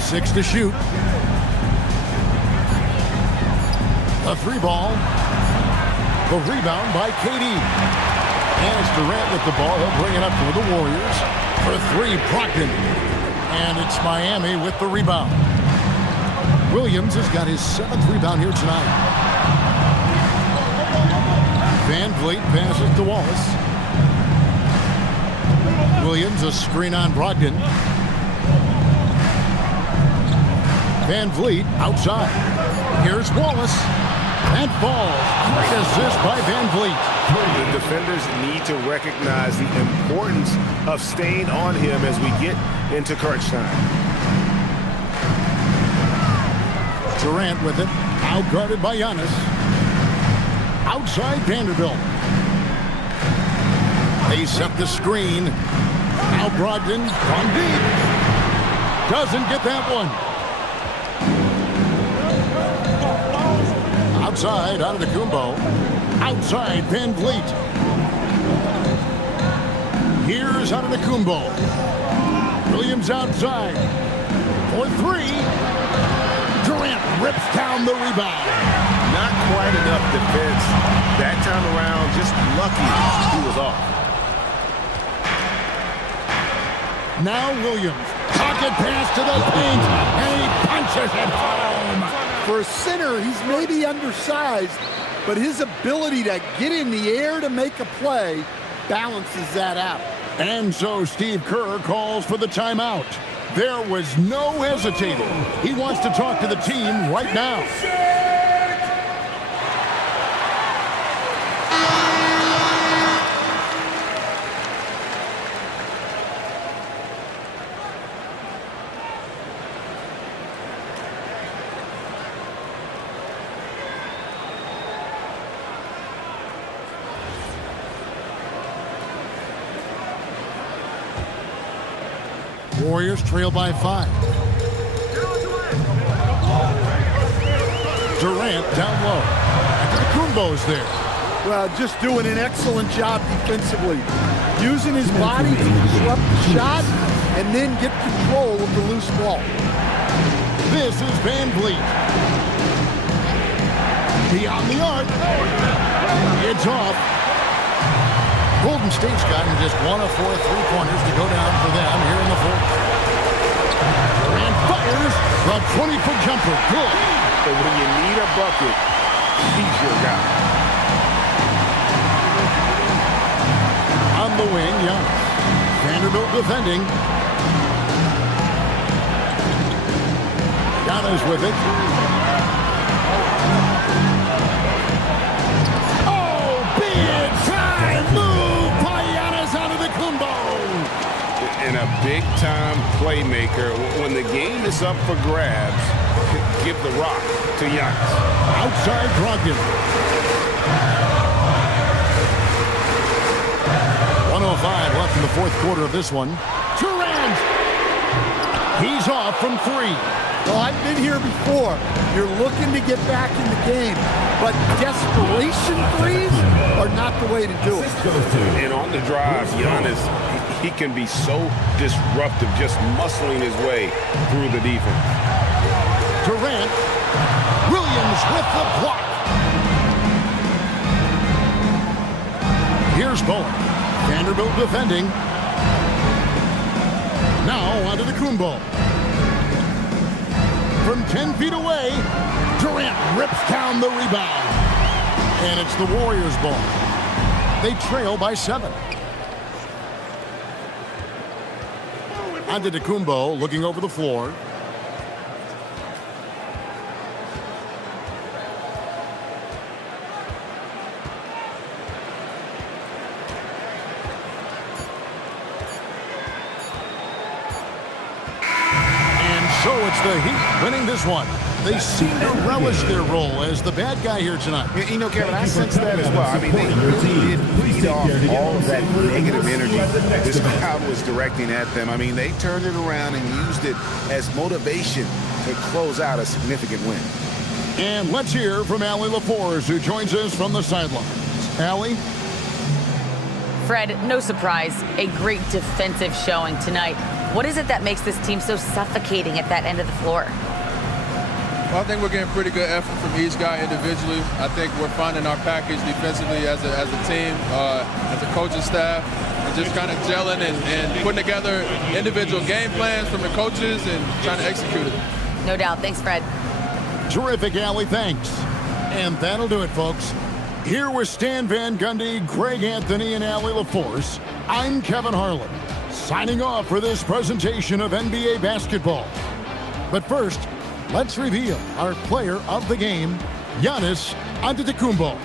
Six to shoot. The 3-ball. The rebound by KD. And it's Durant with the ball. He'll bring it up for the Warriors. For 3, Brogdon. And it's Miami with the rebound. Williams has got his 7th rebound here tonight. Van Vliet passes to Wallace. Williams, a screen on Brogdon. Van Vliet outside. Here's Wallace. That falls. Great assist by Van Vliet. The defenders need to recognize the importance of staying on him as we get into crunch time. Durant with it. Out guarded by Giannis. Outside Vanderbilt. They set the screen. Now Brogdon from deep. Doesn't get that one. Outside, out of the Kumbo. Outside, Van Vliet. Here's out of the Kumbo. Williams outside. For three. Durant rips down the rebound. Not quite enough defense. That time around, just lucky he was off. Now Williams. Pocket pass to the paint. And he punches it home. For a center, he's maybe undersized, but his ability to get in the air to make a play balances that out. And so Steve Kerr calls for the timeout. There was no hesitating. He wants to talk to the team right now. Warriors trail by 5. Durant down low. Kumbo's there. Well, just doing an excellent job defensively. Using his body to disrupt the shot and then get control of the loose ball. This is Van Vliet. Beyond the arc. It's off. Golden State's gotten just 1 of 4 3-pointers to go down for them here in the fourth. And fires a 20-foot jumper. Good. But when you need a bucket, he's your guy. On the wing, Giannis. Vanderbilt defending. Giannis with it. Oh, big time move by Giannis out of the Kumbo. And a big-time playmaker. When the game is up for grabs, give the rock to Giannis. Outside Brogdon. 1:05 left in the fourth quarter of this one. Durant. He's off from 3. Well, I've been here before. You're looking to get back in the game, but desperation threes are not the way to do it. And on the drive, Giannis, he can be so disruptive, just muscling his way through the defense. Durant. Williams with the block. Here's Bowen. Vanderbilt defending. Now onto the Kumbo. From 10 feet away, Durant rips down the rebound. And it's the Warriors' ball. They trail by 7. Antetokounmpo looking over the floor. So it's the Heat winning this one. They seem to relish their role as the bad guy here tonight. You know, Kevin, I sense that as well. I mean, they really did feed off all of that negative energy this crowd was directing at them. I mean, they turned it around and used it as motivation to close out a significant win. And let's hear from Allie LaForce, who joins us from the sidelines. Allie? Fred, no surprise, a great defensive showing tonight. What is it that makes this team so suffocating at that end of the floor? Well, I think we're getting pretty good effort from each guy individually. I think we're finding our package defensively as a team, as a coaching staff, and just kind of gelling and putting together individual game plans from the coaches and trying to execute it. No doubt. Thanks, Fred. Terrific, Allie. Thanks. And that'll do it, folks. Here with Stan Van Gundy, Greg Anthony, and Allie LaForce, I'm Kevin Harlan, signing off for this presentation of NBA basketball. But first, let's reveal our player of the game, Giannis Antetokounmpo.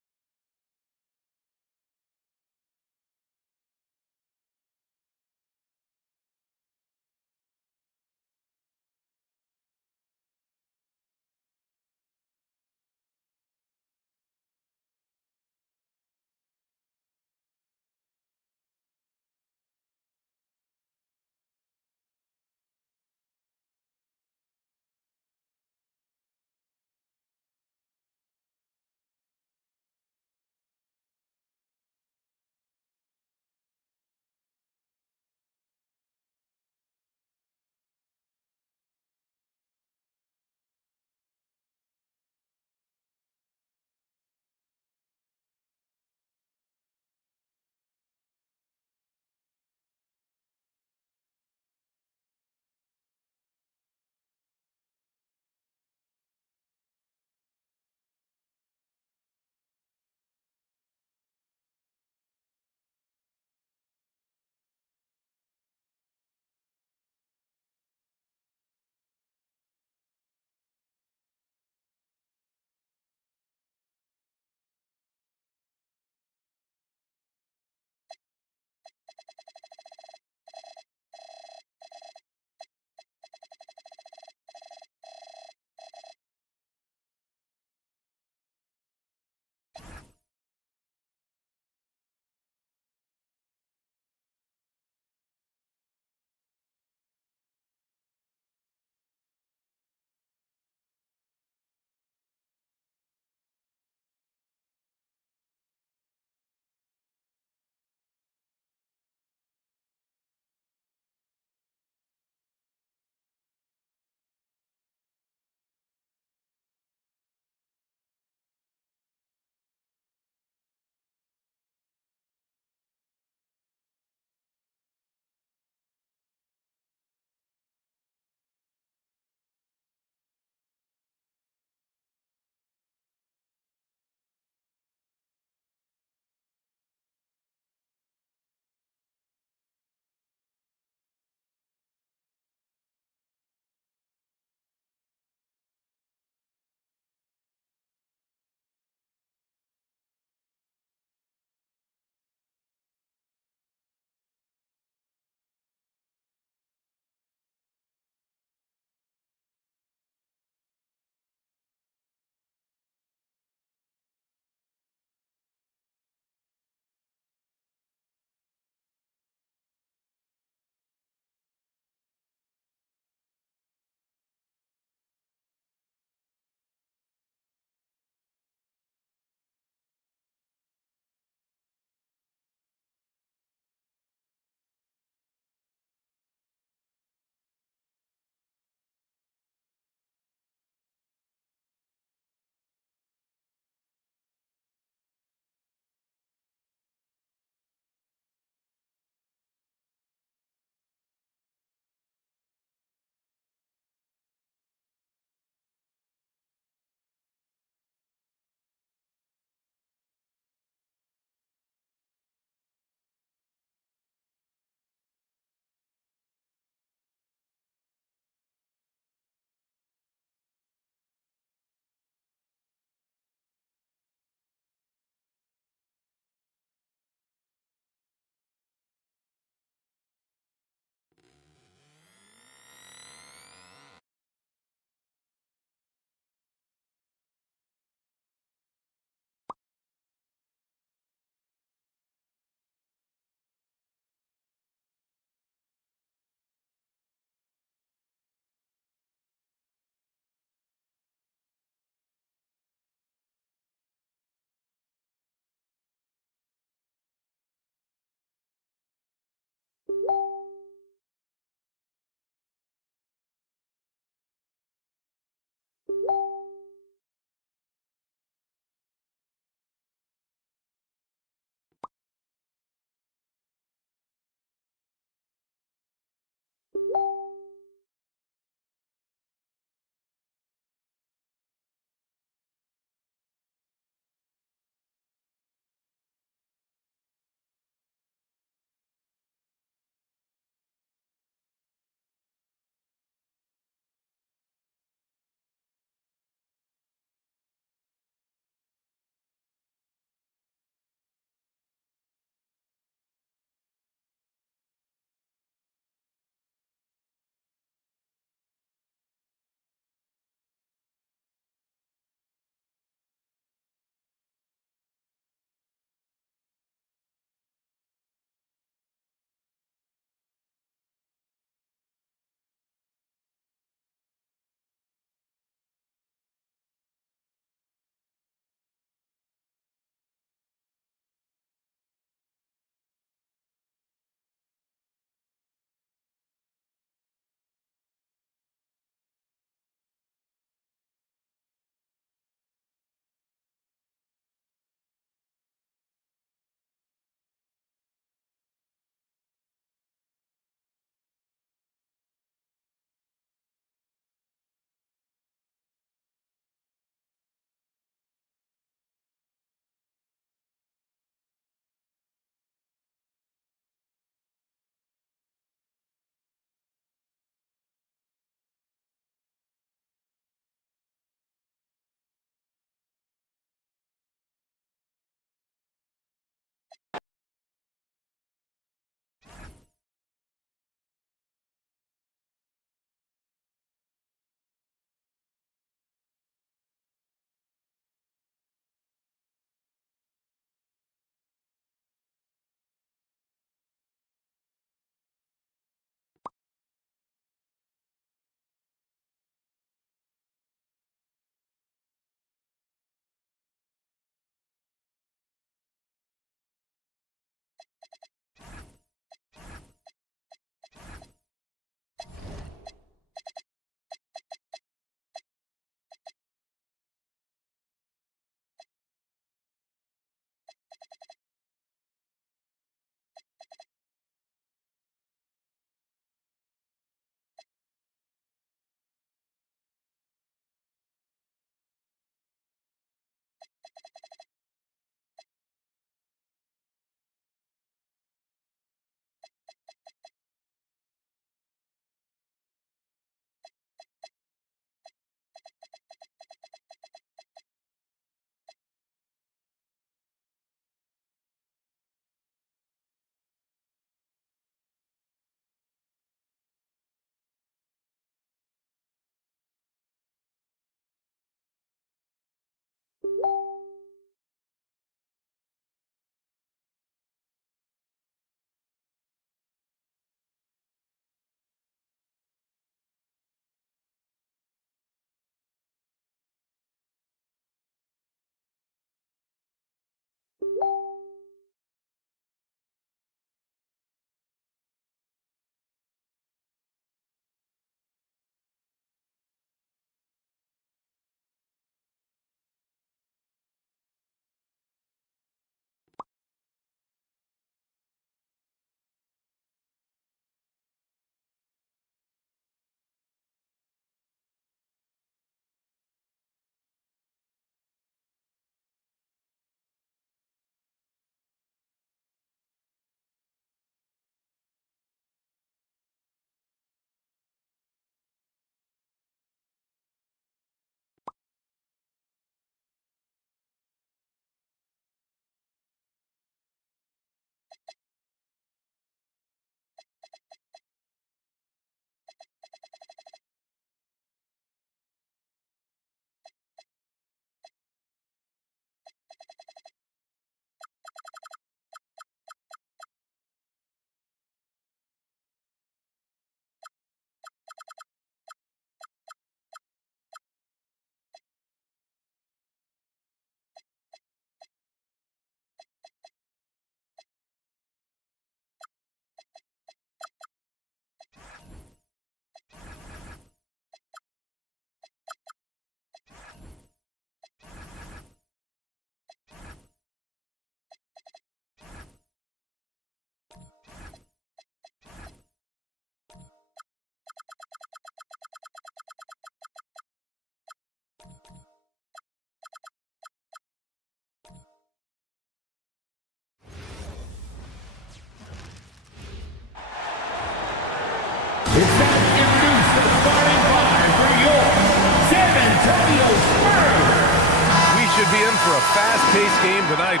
a fast-paced game tonight.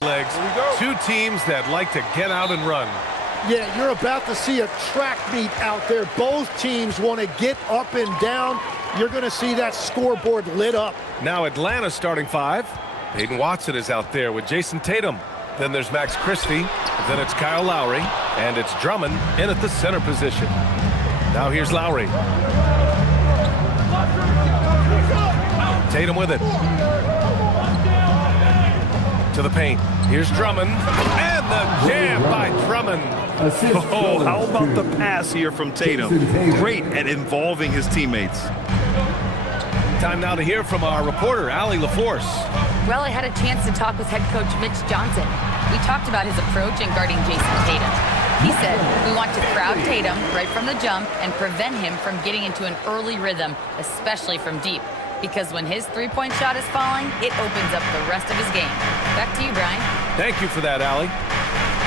Legs. Two teams that like to get out and run. Yeah, you're about to see a track meet out there. Both teams want to get up and down. You're going to see that scoreboard lit up. Now Atlanta starting five. Peyton Watson is out there with Jason Tatum. Then there's Max Christie. Then it's Kyle Lowry. And it's Drummond in at the center position. Now here's Lowry. Tatum with it. To the paint. Here's Drummond. And the jam by Drummond. Oh, how about the pass here from Tatum? Great at involving his teammates. Time now to hear from our reporter, Allie LaForce. Well, I had a chance to talk with head coach Mitch Johnson. We talked about his approach in guarding Jason Tatum. He said, we want to crowd Tatum right from the jump and prevent him from getting into an early rhythm, especially from deep. Because when his three-point shot is falling, it opens up the rest of his game. Back to you, Brian. Thank you for that, Allie.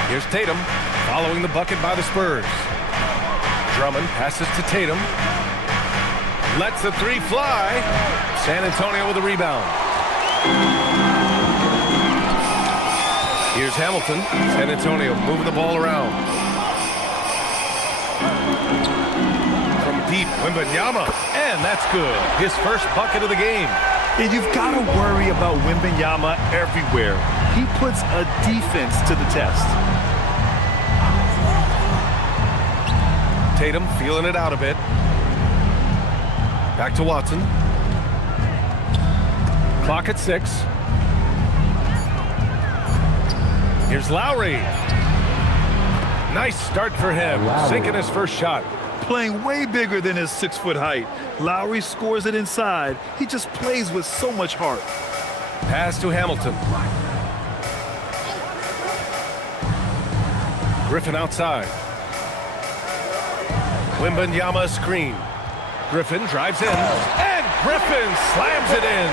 Here's Tatum following the bucket by the Spurs. Drummond passes to Tatum. Lets the three fly. San Antonio with a rebound. Here's Hamilton. San Antonio moving the ball around. From deep, Wembanyama. And that's good. His first bucket of the game. And you've got to worry about Wembanyama everywhere. He puts a defense to the test. Tatum feeling it out a bit. Back to Watson. Clock at 6. Here's Lowry. Nice start for him. Sinking his first shot. Playing way bigger than his 6-foot height. Lowry scores it inside. He just plays with so much heart. Pass to Hamilton. Griffin outside. Wembanyama screen. Griffin drives in. And Griffin slams it in.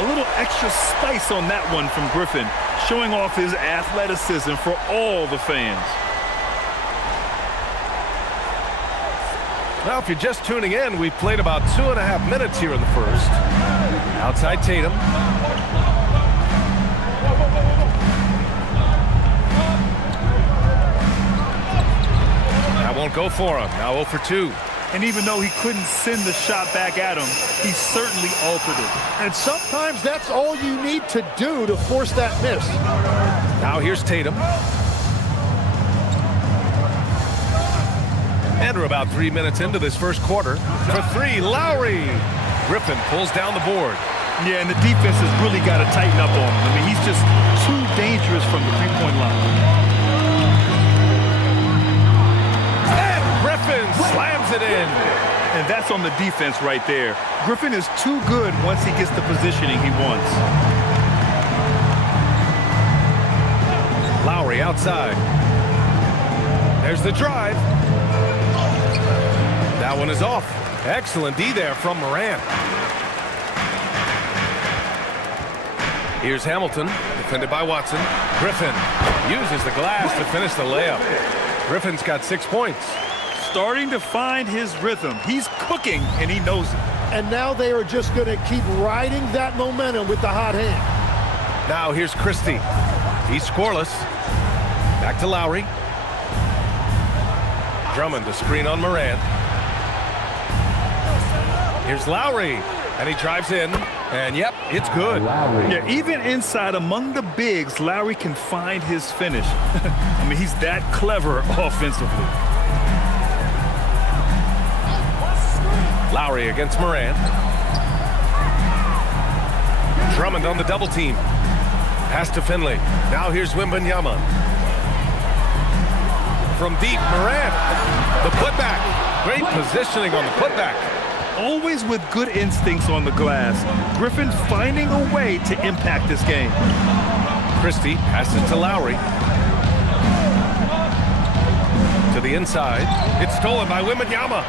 A little extra spice on that one from Griffin, showing off his athleticism for all the fans. Now, if you're just tuning in, we've played about 2.5 minutes here in the first. Outside Tatum. That won't go for him. Now 0 for 2. And even though he couldn't send the shot back at him, he certainly altered it. And sometimes that's all you need to do to force that miss. Now here's Tatum. And we're about 3 minutes into this first quarter. For 3, Lowry. Griffin pulls down the board. Yeah, and the defense has really got to tighten up on him. I mean, he's just too dangerous from the three-point line. And Griffin That's on the defense right there. Griffin is too good once he gets the positioning he wants. Lowry outside. There's the drive. That one is off. Excellent D there from Morant. Here's Hamilton, defended by Watson. Griffin uses the glass to finish the layup. Griffin's got 6 points. Starting to find his rhythm. He's cooking, and he knows it. And now they are just going to keep riding that momentum with the hot hand. Now here's Christie. He's scoreless. Back to Lowry. Drummond to screen on Morant. Here's Lowry, and he drives in, and yep, it's good. Yeah, even inside among the bigs, Lowry can find his finish. I mean, he's that clever offensively. Lowry against Morant. Drummond on the double team. Pass to Finley. Now here's Wembanyama. From deep, Morant. The putback. Great positioning on the putback. Always with good instincts on the glass. Griffin finding a way to impact this game. Christie passes to Lowry. To the inside. It's stolen by Wembanyama.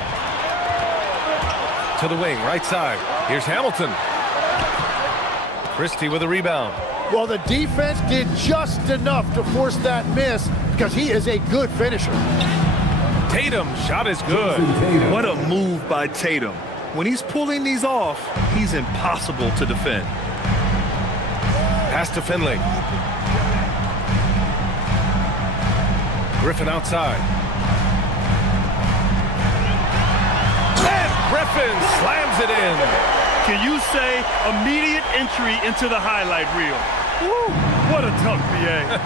To the wing, right side. Here's Hamilton. Christie with a rebound. Well, the defense did just enough to force that miss because he is a good finisher. Tatum, shot is good. What a move by Tatum. When he's pulling these off, he's impossible to defend. Pass to Finley. Griffin outside. And Griffin slams it in. Can you say immediate entry into the highlight reel? Woo, what a dunk, BA.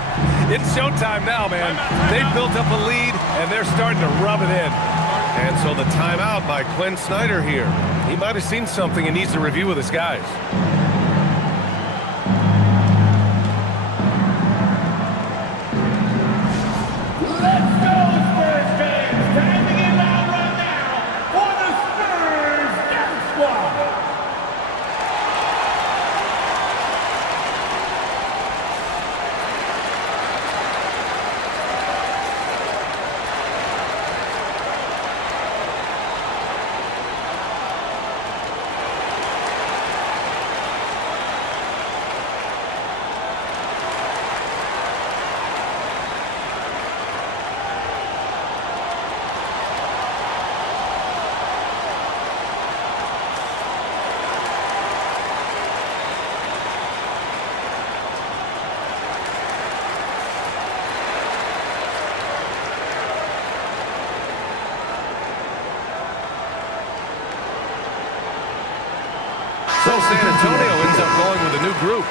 It's showtime now, man. They've built up a lead, and they're starting to rub it in. And so the timeout by Quinn Snyder here. He might have seen something and needs to review with his guys. Let's go, Spurs fans! Time to get loud right now for the Spurs Dunk Squad! So San Antonio ends up going with a new group.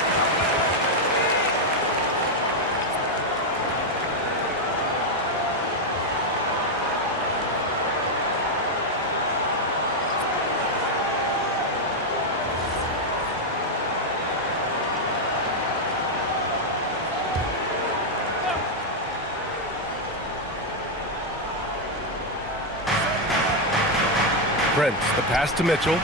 Prince, the pass to Mitchell.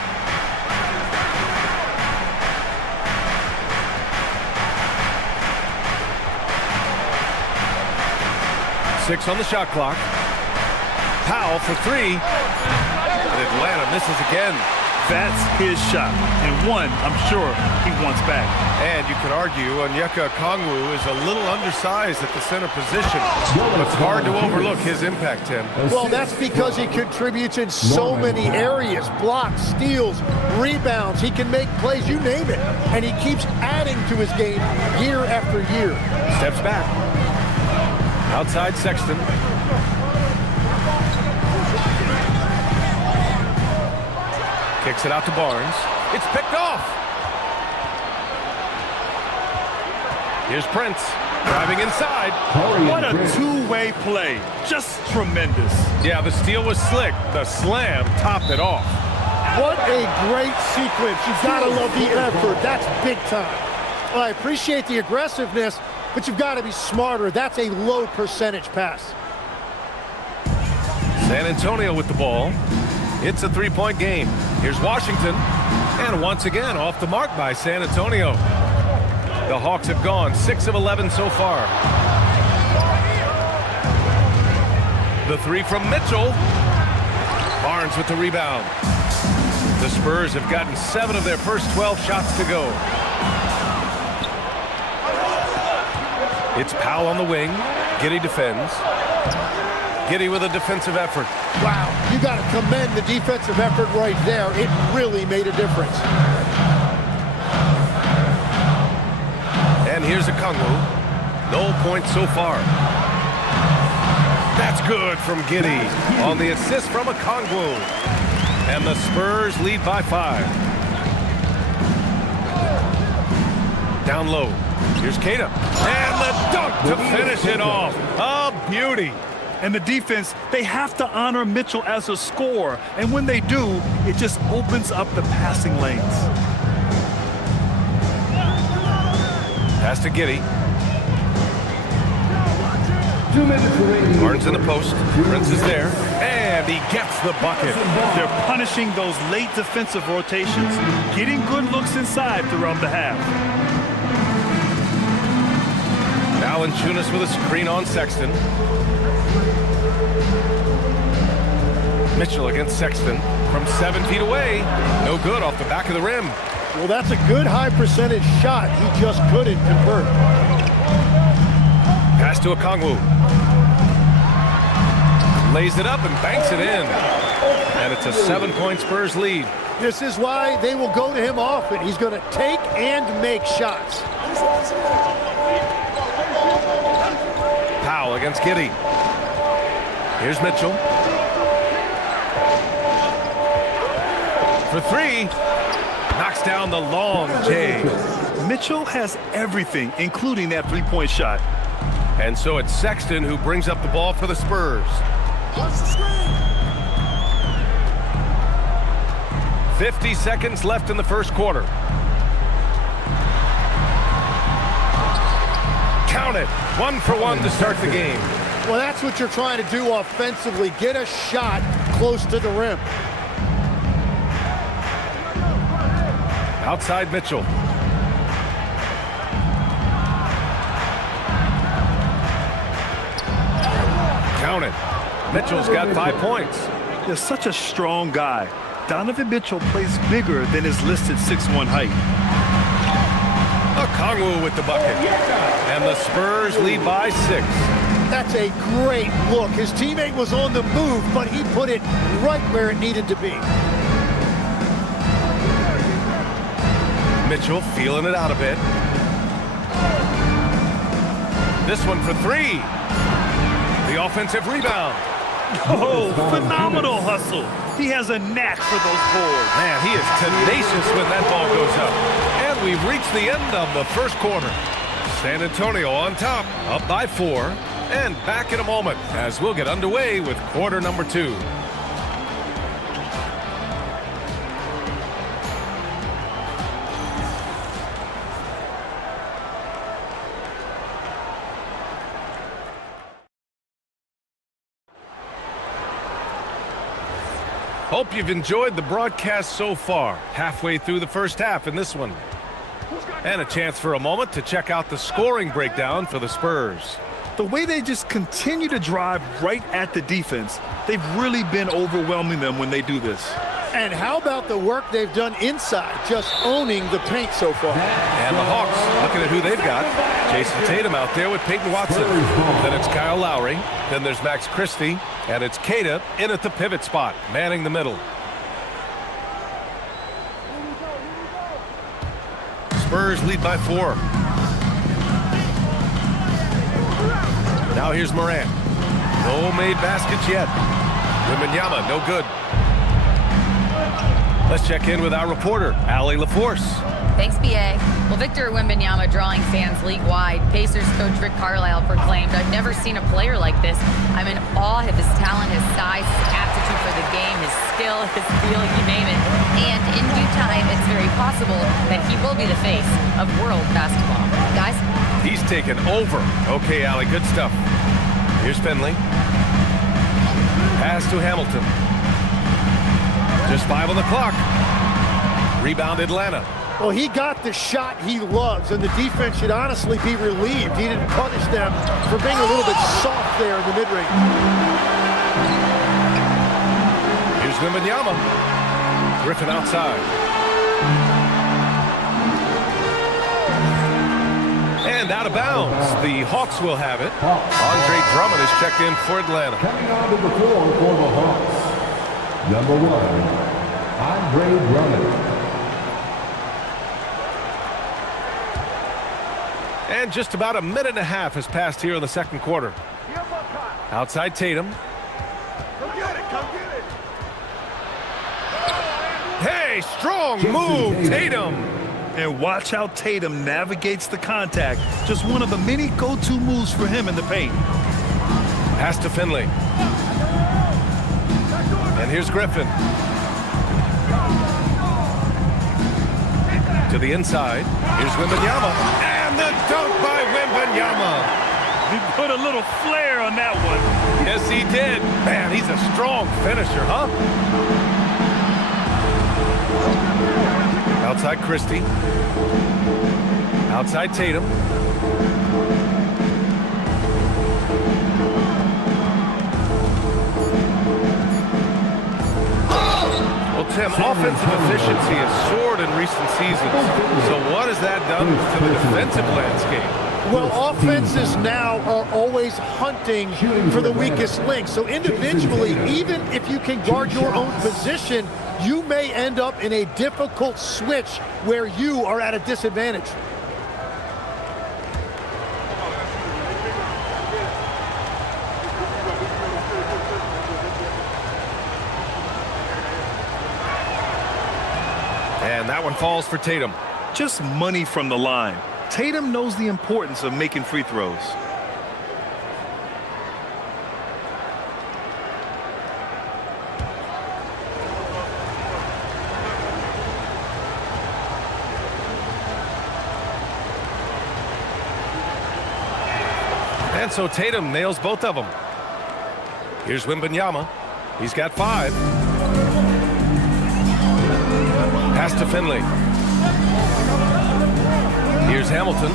Six on the shot clock. Powell for three. And Atlanta misses again. That's his shot, and one I'm sure he wants back. And you could argue Onyeka Okongwu is a little undersized at the center position. But it's hard to overlook his impact, Tim. Well, that's because he contributes in so many areas. Blocks, steals, rebounds. He can make plays, you name it. And he keeps adding to his game year after year. Steps back. Outside Sexton. Kicks it out to Barnes. It's picked off. Here's Prince driving inside. What a two-way play. Just tremendous. Yeah, the steal was slick. The slam topped it off. What a great sequence. You've got to love the effort. That's big time. Well, I appreciate the aggressiveness, but you've got to be smarter. That's a low percentage pass. San Antonio with the ball. It's a three-point game. Here's Washington. And once again, off the mark by San Antonio. The Hawks have gone 6 of 11 so far. The three from Mitchell. Barnes with the rebound. The Spurs have gotten 7 of their first 12 shots to go. It's Powell on the wing. Giddey defends. Giddey with a defensive effort. Wow, you got to commend the defensive effort right there. It really made a difference. And here's a Kongwu. No points so far. That's good from Giddey on the assist from a Kongwu. And the Spurs lead by 5. Down low. Here's Keita. And the dunk to finish it off. A beauty. And the defense, they have to honor Mitchell as a scorer. And when they do, it just opens up the passing lanes. Pass to Giddey. 2 minutes remaining. Barnes in the post. Prince is there. And he gets the bucket. They're punishing those late defensive rotations, getting good looks inside throughout the half. Valanciunas with a screen on Sexton. Mitchell against Sexton from 7 feet away. No good off the back of the rim. Well, that's a good high percentage shot. He just couldn't convert. Pass to a Kongwu. Lays it up and banks it in. And it's a 7-point Spurs lead. This is why they will go to him often. He's going to take and make shots. Powell against Giddey. Here's Mitchell. For 3. Knocks down the long J. Mitchell has everything, including that three-point shot. And so it's Sexton who brings up the ball for the Spurs. 50 seconds left in the first quarter. Count it. 1 for 1 to start the game. Well, that's what you're trying to do offensively. Get a shot close to the rim. Outside Mitchell. Count it. Mitchell's got 5 points. They're such a strong guy. Donovan Mitchell plays bigger than his listed 6'1" height. A Kongwu with the bucket. And the Spurs lead by 6. That's a great look. His teammate was on the move, but he put it right where it needed to be. Mitchell feeling it out a bit. This one for 3. The offensive rebound. Oh, phenomenal hustle. He has a knack for those boards. Man, he is tenacious when that ball goes up. And we've reached the end of the first quarter. San Antonio on top, up by 4. And back in a moment as we'll get underway with quarter number 2. Hope you've enjoyed the broadcast so far. Halfway through the first half in this one. And a chance for a moment to check out the scoring breakdown for the Spurs. The way they just continue to drive right at the defense, they've really been overwhelming them when they do this. And how about the work they've done inside, just owning the paint so far? And the Hawks, looking at who they've got. Jason Tatum out there with Peyton Watson. Then it's Kyle Lowry. Then there's Max Christie. And it's Keita in at the pivot spot, manning the middle. Spurs lead by 4. Now here's Morant. No made baskets yet. Wembanyama, no good. Let's check in with our reporter, Allie LaForce. Thanks, BA. Well, Victor Wembanyama drawing fans league-wide. Pacers coach Rick Carlisle proclaimed, "I've never seen a player like this. I'm in awe of his talent, his size, his aptitude for the game, his skill, his feel, you name it. And in due time, it's very possible that he will be the face of world basketball." Guys? He's taken over. Okay, Allie, good stuff. Here's Finley. Pass to Hamilton. Just 5 on the clock. Rebound Atlanta. Well, he got the shot he loves, and the defense should honestly be relieved. He didn't punish them for being a little bit soft there in the mid-range. Here's Wembanyama. Griffin outside. And out of bounds. The Hawks will have it. Andre Drummond is checked in for Atlanta. Coming on to the floor for the Hawks, number 1, Andre Drummond. And just about a minute and a half has passed here in the second quarter. Outside Tatum. Hey, strong move, Tatum. And watch how Tatum navigates the contact. Just one of the many go-to moves for him in the paint. Pass to Finley. And here's Griffin. To the inside. Here's Wembanyama. And the dunk by Wembanyama. He put a little flair on that one. Yes, he did. Man, he's a strong finisher, huh? Outside Christie. Outside Tatum. Well, Tim, offensive efficiency has soared in recent seasons. So what has that done to the defensive landscape? Well, offenses now are always hunting for the weakest link. So individually, even if you can guard your own position, you may end up in a difficult switch where you are at a disadvantage. And that one falls for Tatum. Just money from the line. Tatum knows the importance of making free throws. And so Tatum nails both of them. Here's Wembanyama. He's got 5. Pass to Finley. Here's Hamilton.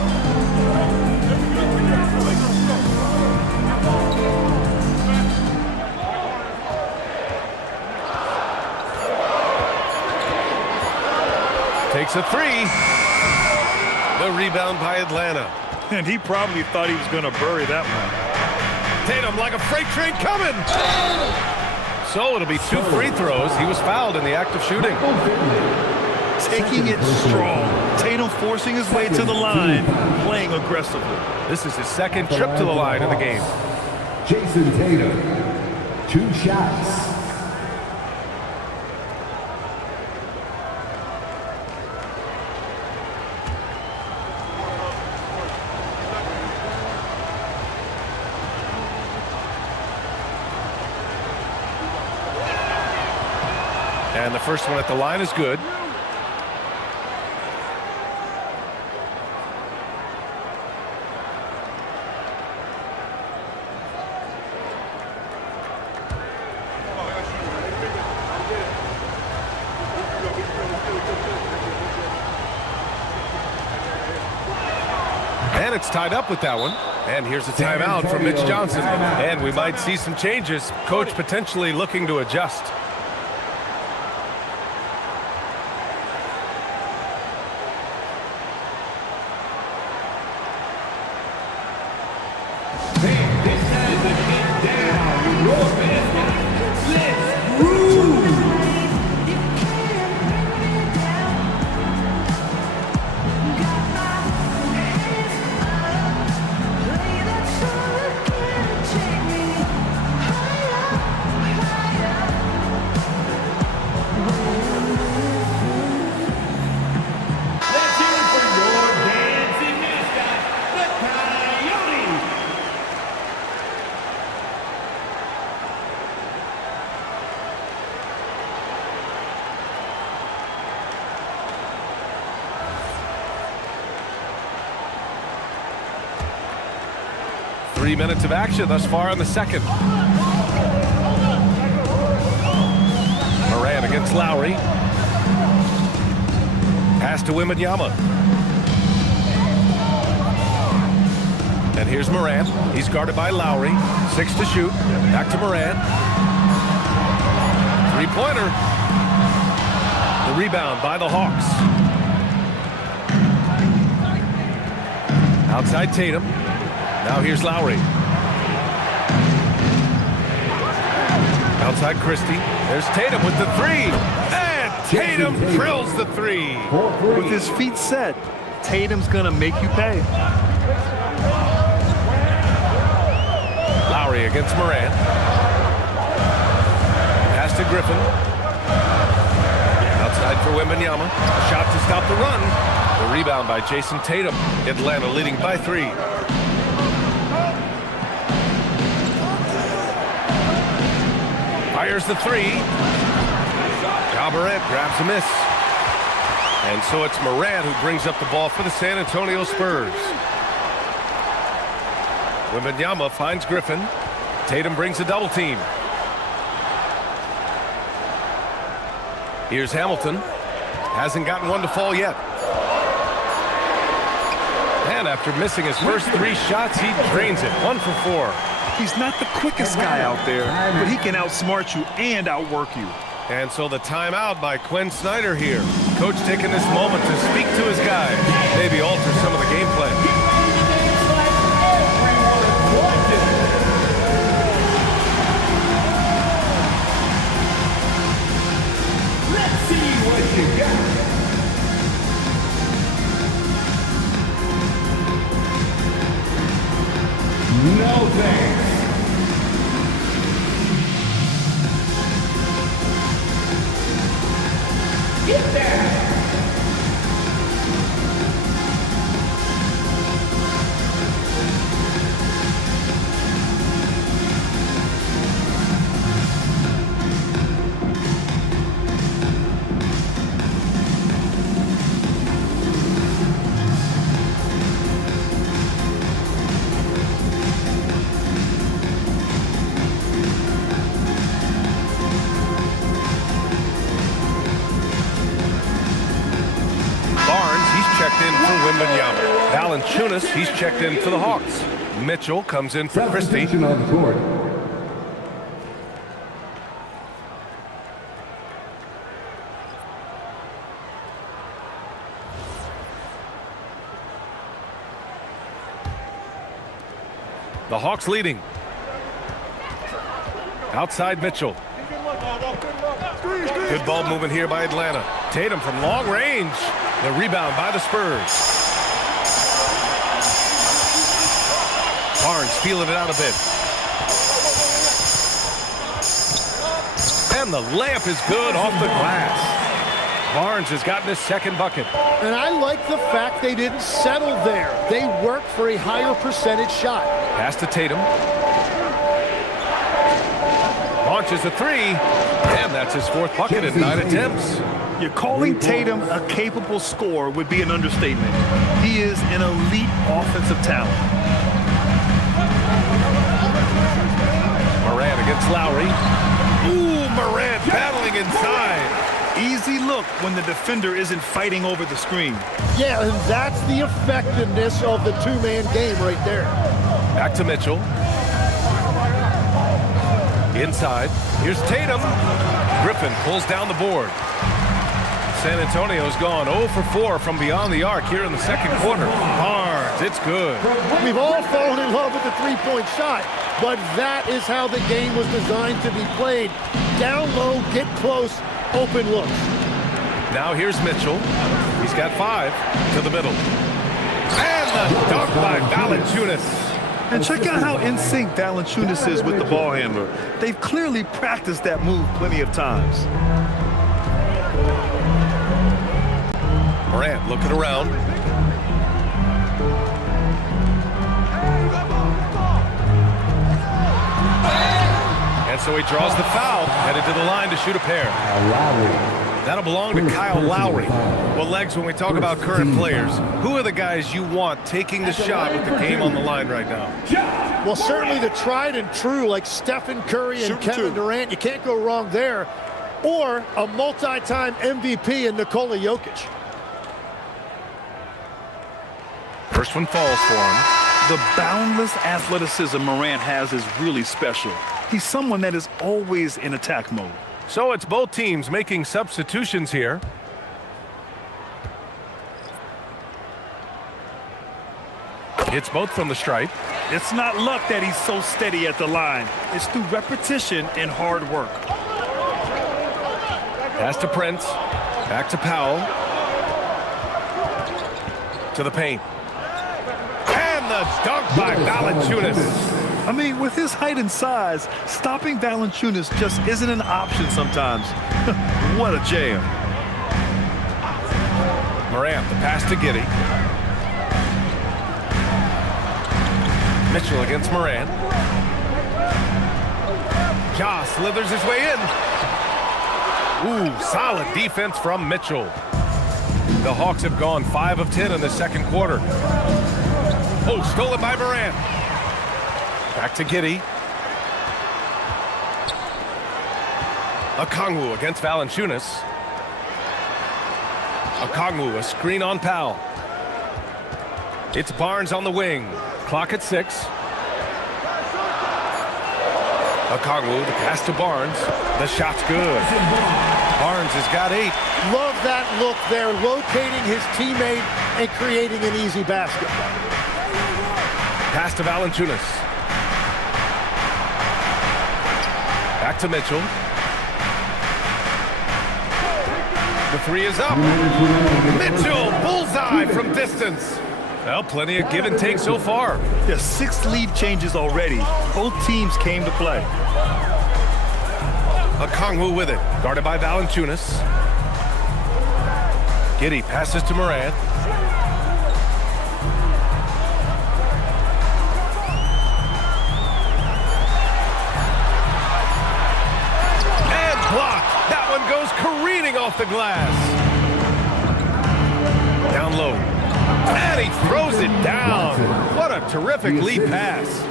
Takes a 3. The rebound by Atlanta. And he probably thought he was going to bury that one. Tatum like a freight train coming. So it'll be 2 free throws. He was fouled in the act of shooting. Taking it strong. Tatum forcing his way to the line, playing aggressively. This is his second trip to the line in the game. Jason Tatum, 2 shots. And the first one at the line is good. And it's tied up with that one. And here's a timeout from Mitch Johnson. And we might see some changes. Coach potentially looking to adjust. Three minutes of action thus far in the second. Moran against Lowry. Pass to Wembanyama. And here's Moran. He's guarded by Lowry. 6 to shoot. Back to Moran. Three-pointer. The rebound by the Hawks. Outside Tatum. Now here's Lowry. Outside Christie. There's Tatum with the three. And Tatum drills the three. With his feet set, Tatum's going to make you pay. Lowry against Moran. Pass to Griffin. Outside for Wembanyama. A shot to stop the run. The rebound by Jason Tatum. Atlanta leading by 3. Fires the three. Cabaret grabs a miss. And so it's Moran who brings up the ball for the San Antonio Spurs. Wembanyama finds Griffin. Tatum brings a double team. Here's Hamilton. Hasn't gotten one to fall yet. And after missing his first 3 shots, he drains it. 1 for 4. He's not the quickest guy out there, but he can outsmart you and outwork you. And so the timeout by Quinn Snyder here. Coach taking this moment to speak to his guys. Maybe alter some of the game plan. Let's see what you got. No thanks. Get that. Valanciunas, he's checked in for the Hawks. Mitchell comes in for Christie. On the court. The Hawks leading. Outside Mitchell. Good ball movement here by Atlanta. Tatum from long range. The rebound by the Spurs. Barnes feeling it out a bit. And the layup is good off the glass. Barnes has gotten his second bucket. And I like the fact they didn't settle there. They worked for a higher percentage shot. Pass to Tatum. Launches a three. And that's his 4th bucket in 9 attempts. You're calling Tatum a capable scorer would be an understatement. He is an elite offensive talent. Moran against Lowry. Ooh, Moran battling inside. Easy look when the defender isn't fighting over the screen. Yeah, and that's the effectiveness of the two-man game right there. Back to Mitchell. Inside. Here's Tatum. Griffin pulls down the board. San Antonio's gone 0 for 4 from beyond the arc here in the second quarter. Barnes, it's good. We've all fallen in love with the three-point shot, but that is how the game was designed to be played. Down low, get close, open looks. Now here's Mitchell. He's got 5 to the middle. And the dunk by Valanciunas. And check out how in sync Valanciunas is with the ball handler. They've clearly practiced that move plenty of times. Morant looking around. And so he draws the foul, headed to the line to shoot a pair. That'll belong to Kyle Lowry. Well, Legs, when we talk about current players, who are the guys you want taking the shot with the game on the line right now? Well, certainly the tried and true like Stephen Curry and Kevin Durant. You can't go wrong there. or a multi-time MVP in Nikola Jokic. First one falls for him. The boundless athleticism Morant has is really special. He's someone that is always in attack mode. So it's both teams making substitutions here. It's both from the stripe. It's not luck that he's so steady at the line. It's through repetition and hard work. Pass to Prince. Back to Powell. To the paint. And the dunk by Valanciunas. I mean, with his height and size, stopping Valanciunas just isn't an option sometimes. What a jam. Morant, the pass to Giddey. Mitchell against Morant. Ja slithers his way in. Ooh, solid defense from Mitchell. The Hawks have gone 5 of 10 in the second quarter. Oh, stolen by Morant. Back to Giddey. Okongwu against Valanciunas. Okongwu, a screen on Powell. It's Barnes on the wing. Clock at 6. Okongwu, the pass to Barnes. The shot's good. Barnes has got 8. Love that look there, locating his teammate and creating an easy basket. Pass to Valanciunas. Back to Mitchell. The 3 is up. Mitchell, bullseye from distance. Well, plenty of give and take so far. There's 6 lead changes already. Both teams came to play. Okongwu with it, guarded by Valanciunas. Giddey passes to Morant. And blocked. That one goes careening off the glass. Down low. And he throws it down. What a terrific lead pass.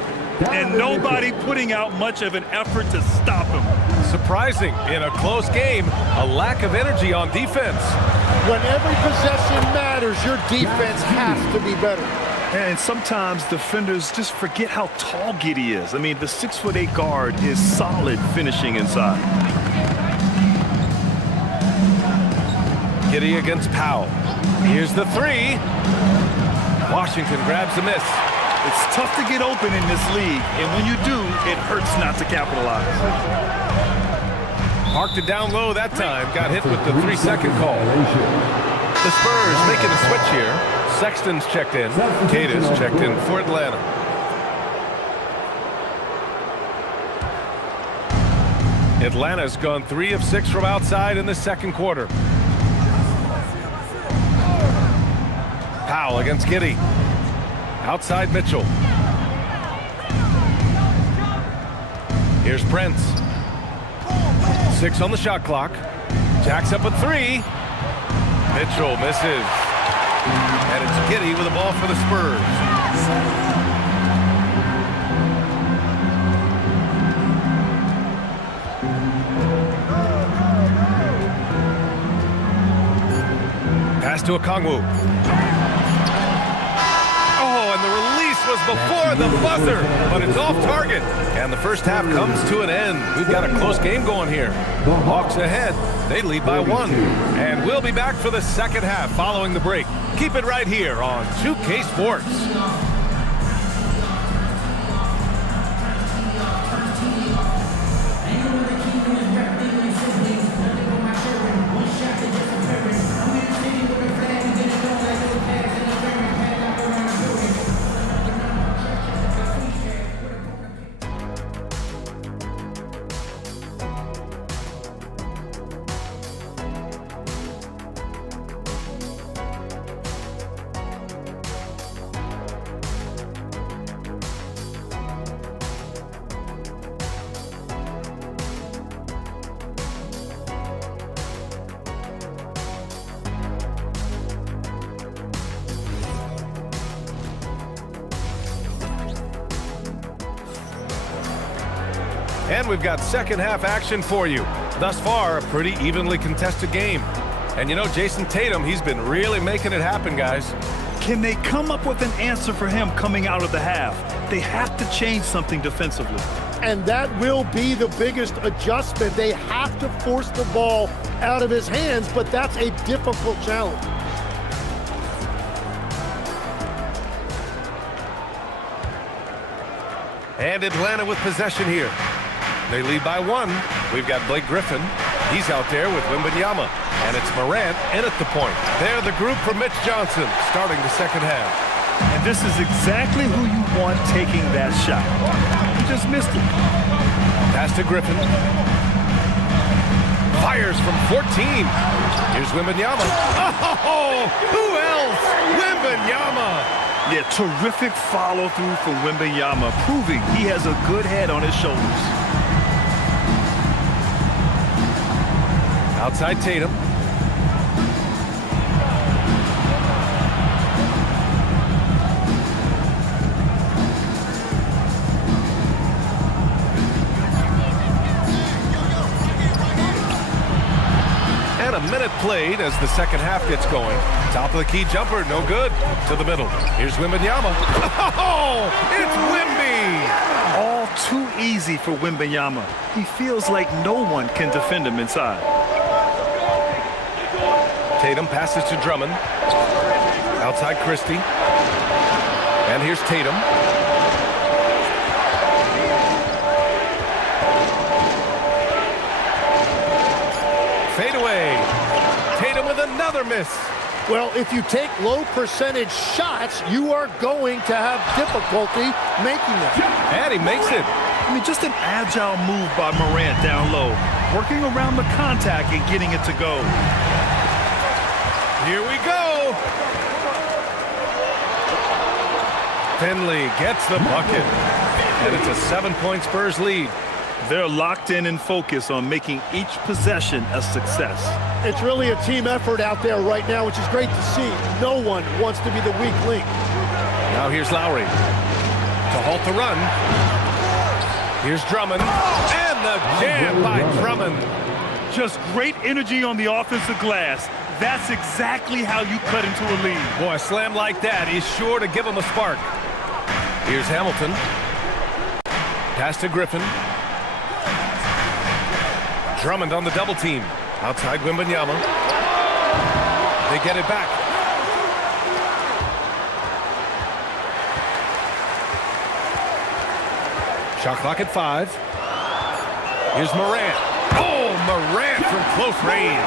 And nobody putting out much of an effort to stop him. Surprising in a close game, a lack of energy on defense. When every possession matters, your defense has to be better. And sometimes defenders just forget how tall Giddey is. I mean, the 6'8" guard is solid finishing inside. Giddey against Powell. Here's the 3. Washington grabs the miss. It's tough to get open in this league, and when you do, it hurts not to capitalize. Parked it down low that time. Got hit with the 3-second call. The Spurs making a switch here. Sexton's checked in. Cada's checked in for Atlanta. Atlanta's gone 3 of 6 from outside in the second quarter. Powell against Giddey. Outside Mitchell. Here's Prince. 6 on the shot clock. Jacks up a 3. Mitchell misses. And it's Giddey with the ball for the Spurs. Pass to Okongwu. And the release was before the buzzer, but it's off target. And the first half comes to an end. We've got a close game going here. Hawks ahead. They lead by 1. And we'll be back for the second half following the break. Keep it right here on 2K Sports. And we've got second half action for you. Thus far, a pretty evenly contested game. And you know, Jason Tatum, he's been really making it happen, guys. Can they come up with an answer for him coming out of the half? They have to change something defensively. And that will be the biggest adjustment. They have to force the ball out of his hands, but that's a difficult challenge. And Atlanta with possession here. They lead by 1. We've got Blake Griffin. He's out there with Wembanyama. And it's Morant in at the point. They're the group for Mitch Johnson starting the second half. And this is exactly who you want taking that shot. You just missed it. Pass to Griffin. Fires from 14. Here's Wembanyama. Oh, who else? Wembanyama. Yeah, terrific follow-through from Wembanyama, proving he has a good head on his shoulders. Outside Tatum. And a minute played as the second half gets going. Top of the key jumper, no good. To the middle. Here's Wembanyama. Oh, it's Wemby! All too easy for Wembanyama. He feels like no one can defend him inside. Tatum passes to Drummond. Outside Christie. And here's Tatum. Fade away. Tatum with another miss. Well, if you take low percentage shots, you are going to have difficulty making them. And he makes it. I mean, just an agile move by Morant down low, working around the contact and getting it to go. Here we go. Finley gets the bucket. And it's a 7-point Spurs lead. They're locked in and focused on making each possession a success. It's really a team effort out there right now, which is great to see. No one wants to be the weak link. Now here's Lowry to halt the run. Here's Drummond. And the jam by Drummond. Just great energy on the offensive glass. That's exactly how you cut into a lead. Boy, a slam like that is sure to give him a spark. Here's Hamilton. Pass to Griffin. Drummond on the double team. Outside Wembanyama. They get it back. Shot clock at 5. Here's Morant. Oh, Morant from close range.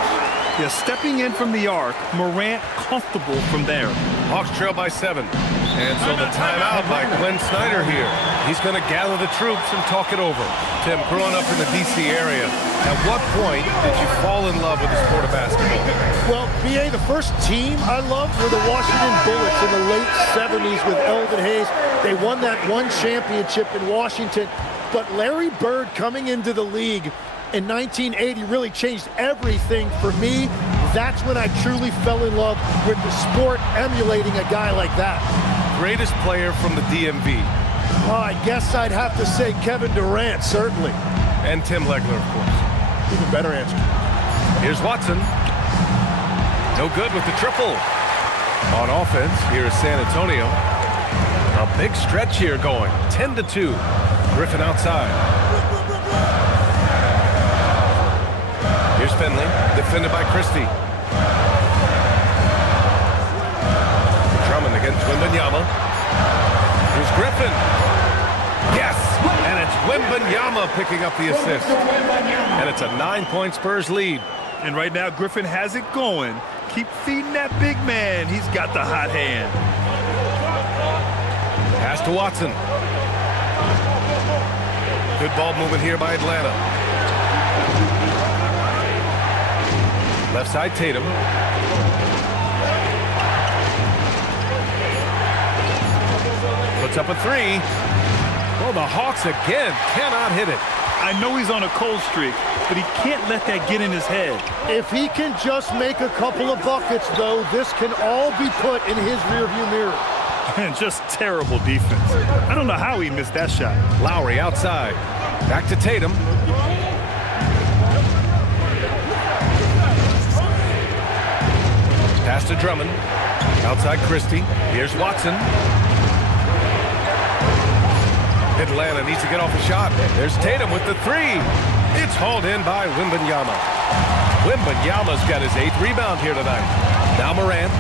Yeah, stepping in from the arc, Morant comfortable from there. Hawks trail by 7. And so the timeout by Glenn Snyder here. He's going to gather the troops and talk it over. Tim, growing up in the D.C. area, at what point did you fall in love with the sport of basketball? Well, BA, the first team I loved were the Washington Bullets in the late 70s with Elvin Hayes. They won that one championship in Washington. But Larry Bird coming into the league in 1980 really changed everything for me. That's when I truly fell in love with the sport, emulating a guy like that. Greatest player from the DMV? Oh, I guess I'd have to say Kevin Durant, certainly. And Tim Legler, of course. Even better answer. Here's Watson. No good with the triple. On offense, here is San Antonio. A big stretch here going. 10-2. Griffin outside. Here's Finley, defended by Christie. Drummond against Wembanyama. Here's Griffin. Yes! And it's Wembanyama picking up the assist. And it's a 9-point Spurs lead. And right now, Griffin has it going. Keep feeding that big man. He's got the hot hand. Pass to Watson. Good ball movement here by Atlanta. Left side, Tatum. Puts up a 3. Well, the Hawks again cannot hit it. I know he's on a cold streak, but he can't let that get in his head. If he can just make a couple of buckets, though, this can all be put in his rearview mirror. And just terrible defense. I don't know how he missed that shot. Lowry outside. Back to Tatum. Pass to Drummond. Outside Christie. Here's Watson. Atlanta needs to get off a shot. There's Tatum with the three. It's hauled in by Wembanyama. Wembanyama's got his 8th rebound here tonight. Now Morant.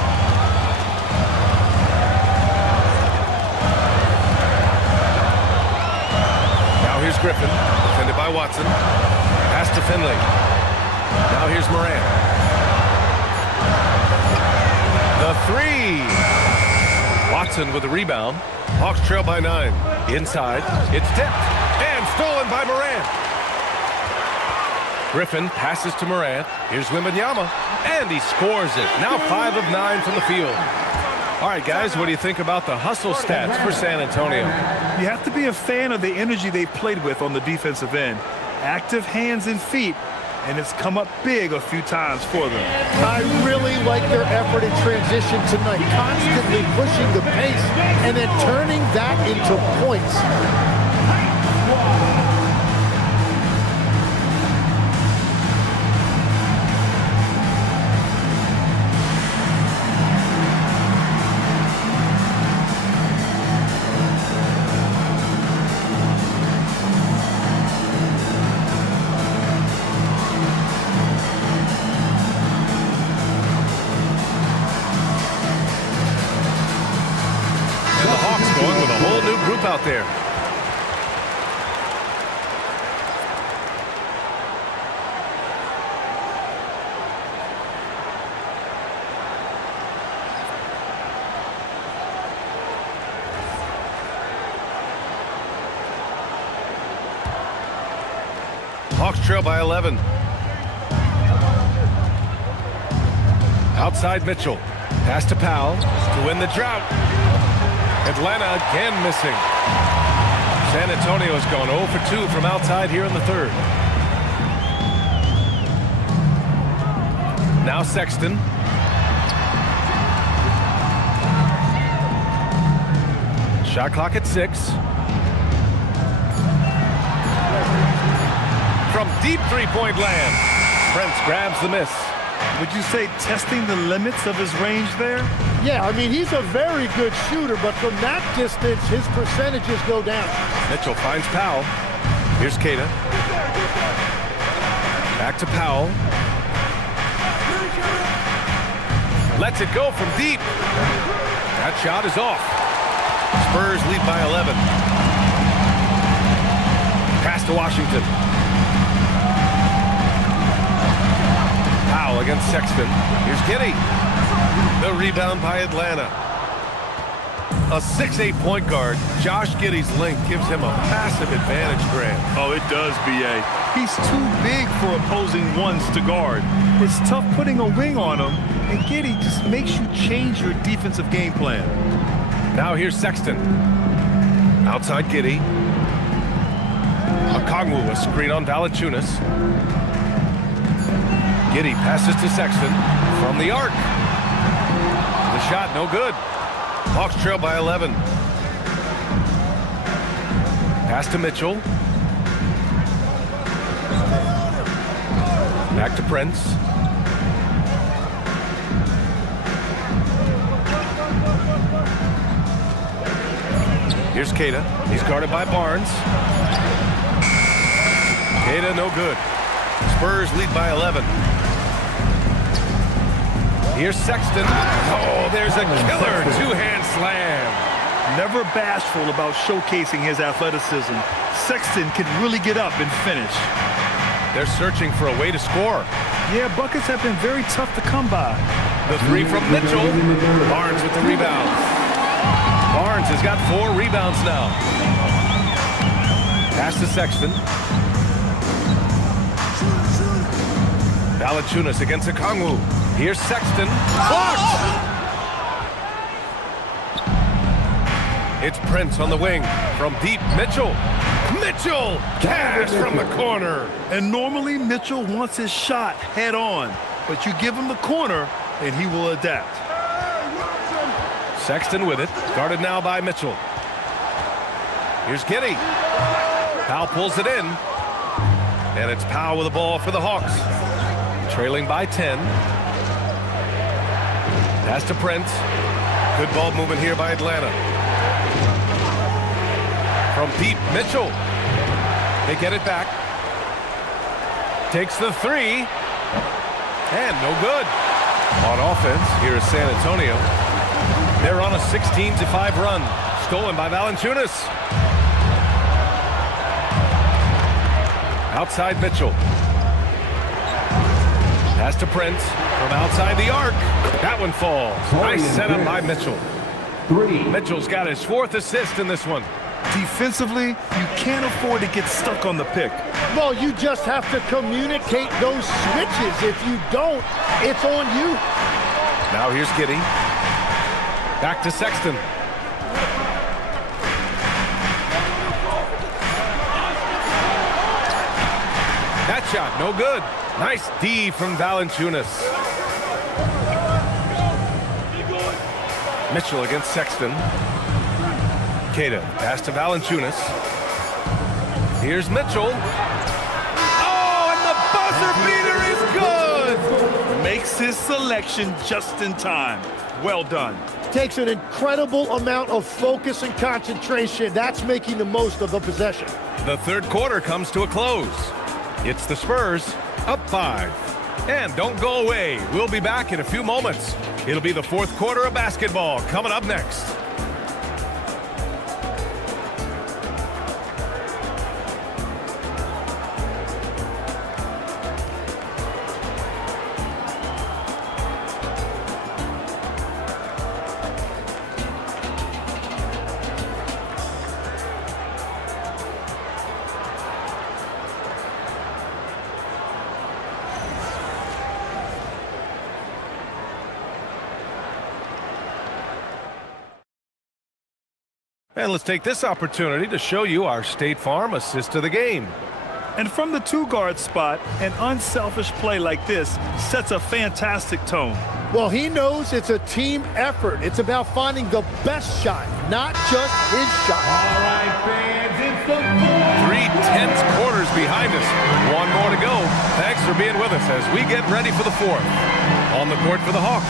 Now here's Griffin, defended by Watson. Pass to Finley. Now here's Morant. The three. Watson with the rebound. Hawks trail by 9. Inside. It's tipped and stolen by Morant. Griffin passes to Morant. Here's Wembanyama. And he scores it. Now 5 of 9 from the field. All right, guys, what do you think about the hustle stats for San Antonio? You have to be a fan of the energy they've played with on the defensive end. Active hands and feet, and it's come up big a few times for them. I really like their effort in transition tonight, constantly pushing the pace and then turning that into points. Out there. Hawks trail by 11. Outside Mitchell. Pass to Powell to win the drought. Atlanta again missing. San Antonio's gone 0 for 2 from outside here in the third. Now Sexton. Shot clock at 6. From deep three-point land. Prince grabs the miss. Would you say testing the limits of his range there? Yeah, I mean, he's a very good shooter, but from that distance, his percentages go down. Mitchell finds Powell. Here's Keita. Back to Powell. Lets it go from deep. That shot is off. Spurs lead by 11. Pass to Washington. Powell against Sexton. Here's Giddey. The rebound by Atlanta. A 6'8" point guard, Josh Giddey's length gives him a massive advantage, Grant. Oh, it does, B.A. He's too big for opposing ones to guard. It's tough putting a wing on him, and Giddey just makes you change your defensive game plan. Now here's Sexton. Outside Giddey. Okongwu, a screen on Valanciunas. Giddey passes to Sexton from the arc. The shot no good. Hawks trail by 11. Pass to Mitchell. Back to Prince. Here's Keita. He's guarded by Barnes. Keita no good. Spurs lead by 11. Here's Sexton. Oh, there's a killer two-hand slam. Never bashful about showcasing his athleticism. Sexton can really get up and finish. They're searching for a way to score. Yeah, buckets have been very tough to come by. The three from Mitchell. Barnes with the rebound. Barnes has got 4 rebounds now. Pass to Sexton. Valanciunas against Okongwu. Here's Sexton. Blocked! It's Prince on the wing. From deep, Mitchell. Mitchell! Cash from the corner. And normally Mitchell wants his shot head on. But you give him the corner, and he will adapt. Sexton with it. Guarded now by Mitchell. Here's Giddey. Powell pulls it in. And it's Powell with the ball for the Hawks. Trailing by 10. Pass to Prince. Good ball movement here by Atlanta. From deep, Mitchell. They get it back. Takes the three. And no good. On offense, here is San Antonio. They're on a 16-5 run. Stolen by Valanciunas. Outside Mitchell. Pass to Prince from outside the arc. That one falls. Nice setup by Mitchell. Mitchell's got his 4th assist in this one. Defensively, you can't afford to get stuck on the pick. Well, you just have to communicate those switches. If you don't, it's on you. Now here's Giddey. Back to Sexton. That shot, no good. Nice D from Valanciunas. Mitchell against Sexton. Queta, pass to Valanciunas. Here's Mitchell. Oh, and the buzzer beater is good! Makes his selection just in time. Well done. Takes an incredible amount of focus and concentration. That's making the most of the possession. The third quarter comes to a close. It's the Spurs up 5. And don't go away. We'll be back in a few moments. It'll be the fourth quarter of basketball coming up next. And let's take this opportunity to show you our State Farm assist of the game. And from the 2-guard spot, an unselfish play like this sets a fantastic tone. Well, he knows it's a team effort. It's about finding the best shot, not just his shot. All right, fans, it's the fourth. 3 tense quarters behind us. One more to go. Thanks for being with us as we get ready for the fourth. On the court for the Hawks,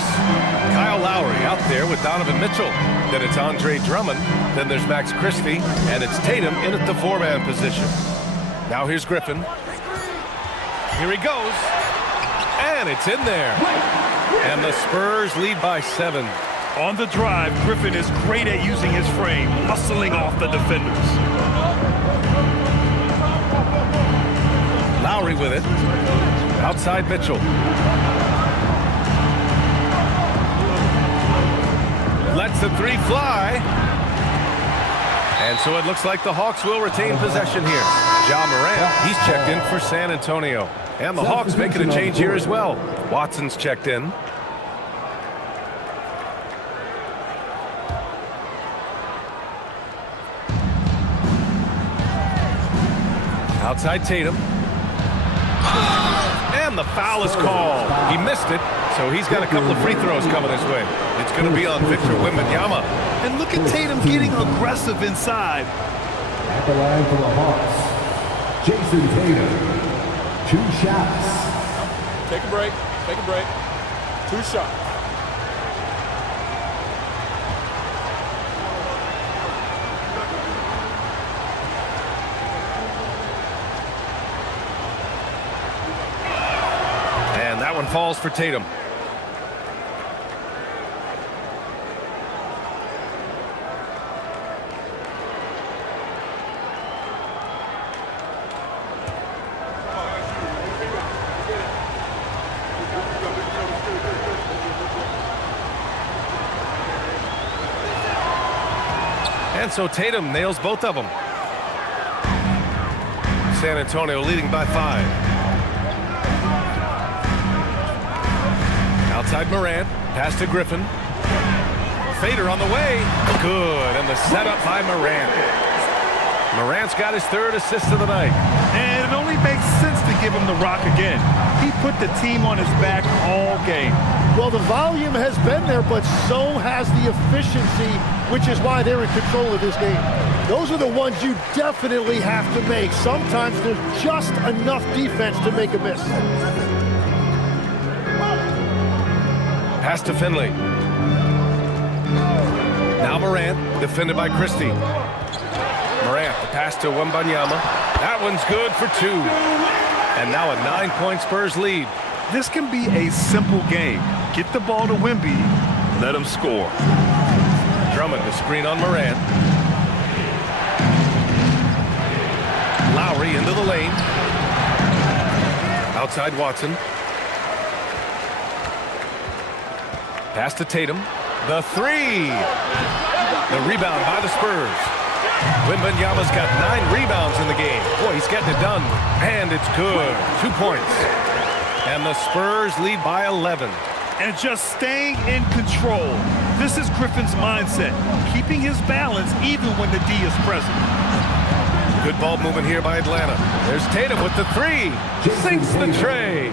Kyle Lowry out there with Donovan Mitchell. Then it's Andre Drummond. Then there's Max Christie. And it's Tatum in at the 4-man position. Now here's Griffin. Here he goes. And it's in there. And the Spurs lead by 7. On the drive, Griffin is great at using his frame, muscling off the defenders. Lowry with it. Outside Mitchell. Lets the 3 fly. And so it looks like the Hawks will retain possession here. Ja Morant, he's checked in for San Antonio. And the Hawks making a change here as well. Watson's checked in. Outside Tatum. And the foul is called. He missed it, so he's got a couple of free throws coming his way. It's going to be on Victor Wembanyama. And look at Tatum getting aggressive inside. At the line for the Hawks, Jason Tatum. 2 shots. Take a break. Take a break. 2 shots. And that one falls for Tatum. And so Tatum nails both of them. San Antonio leading by 5. Outside Morant, pass to Griffin. Fader on the way. Good, and the setup by Morant. Morant's got his 3rd assist of the night. And it only makes sense to give him the rock again. He put the team on his back all game. Well, the volume has been there, but so has the efficiency, which is why they're in control of this game. Those are the ones you definitely have to make. Sometimes there's just enough defense to make a miss. Pass to Finley. Now Morant, defended by Christie. Morant, the pass to Wembanyama. That one's good for 2. And now a 9-point Spurs lead. This can be a simple game. Get the ball to Wemby, let him score. Drummond to screen on Morant. Lowry into the lane. Outside Watson. Pass to Tatum. The 3. The rebound by the Spurs. Wembanyama's got 9 rebounds in the game. Boy, he's getting it done. And it's good. 2 points. And the Spurs lead by 11. And just staying in control. This is Griffin's mindset. Keeping his balance even when the D is present. Good ball movement here by Atlanta. There's Tatum with the 3. Sinks the tray.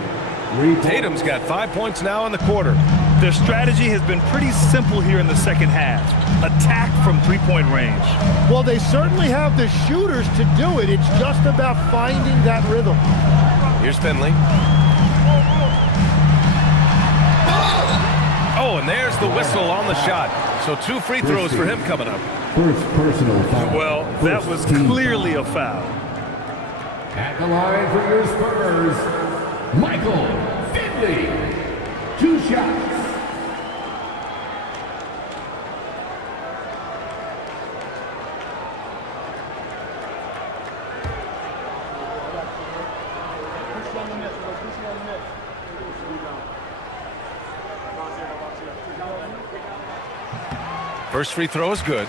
Tatum's got 5 points now in the quarter. Their strategy has been pretty simple here in the second half. Attack from three-point range. Well, they certainly have the shooters to do it. It's just about finding that rhythm. Here's Finley. Oh, and there's the whistle on the shot. So 2 free throws for him coming up. First personal foul. Well, that was clearly a foul. At the line for your Spurs, Michael Finley. 2 shots. First free throw is good.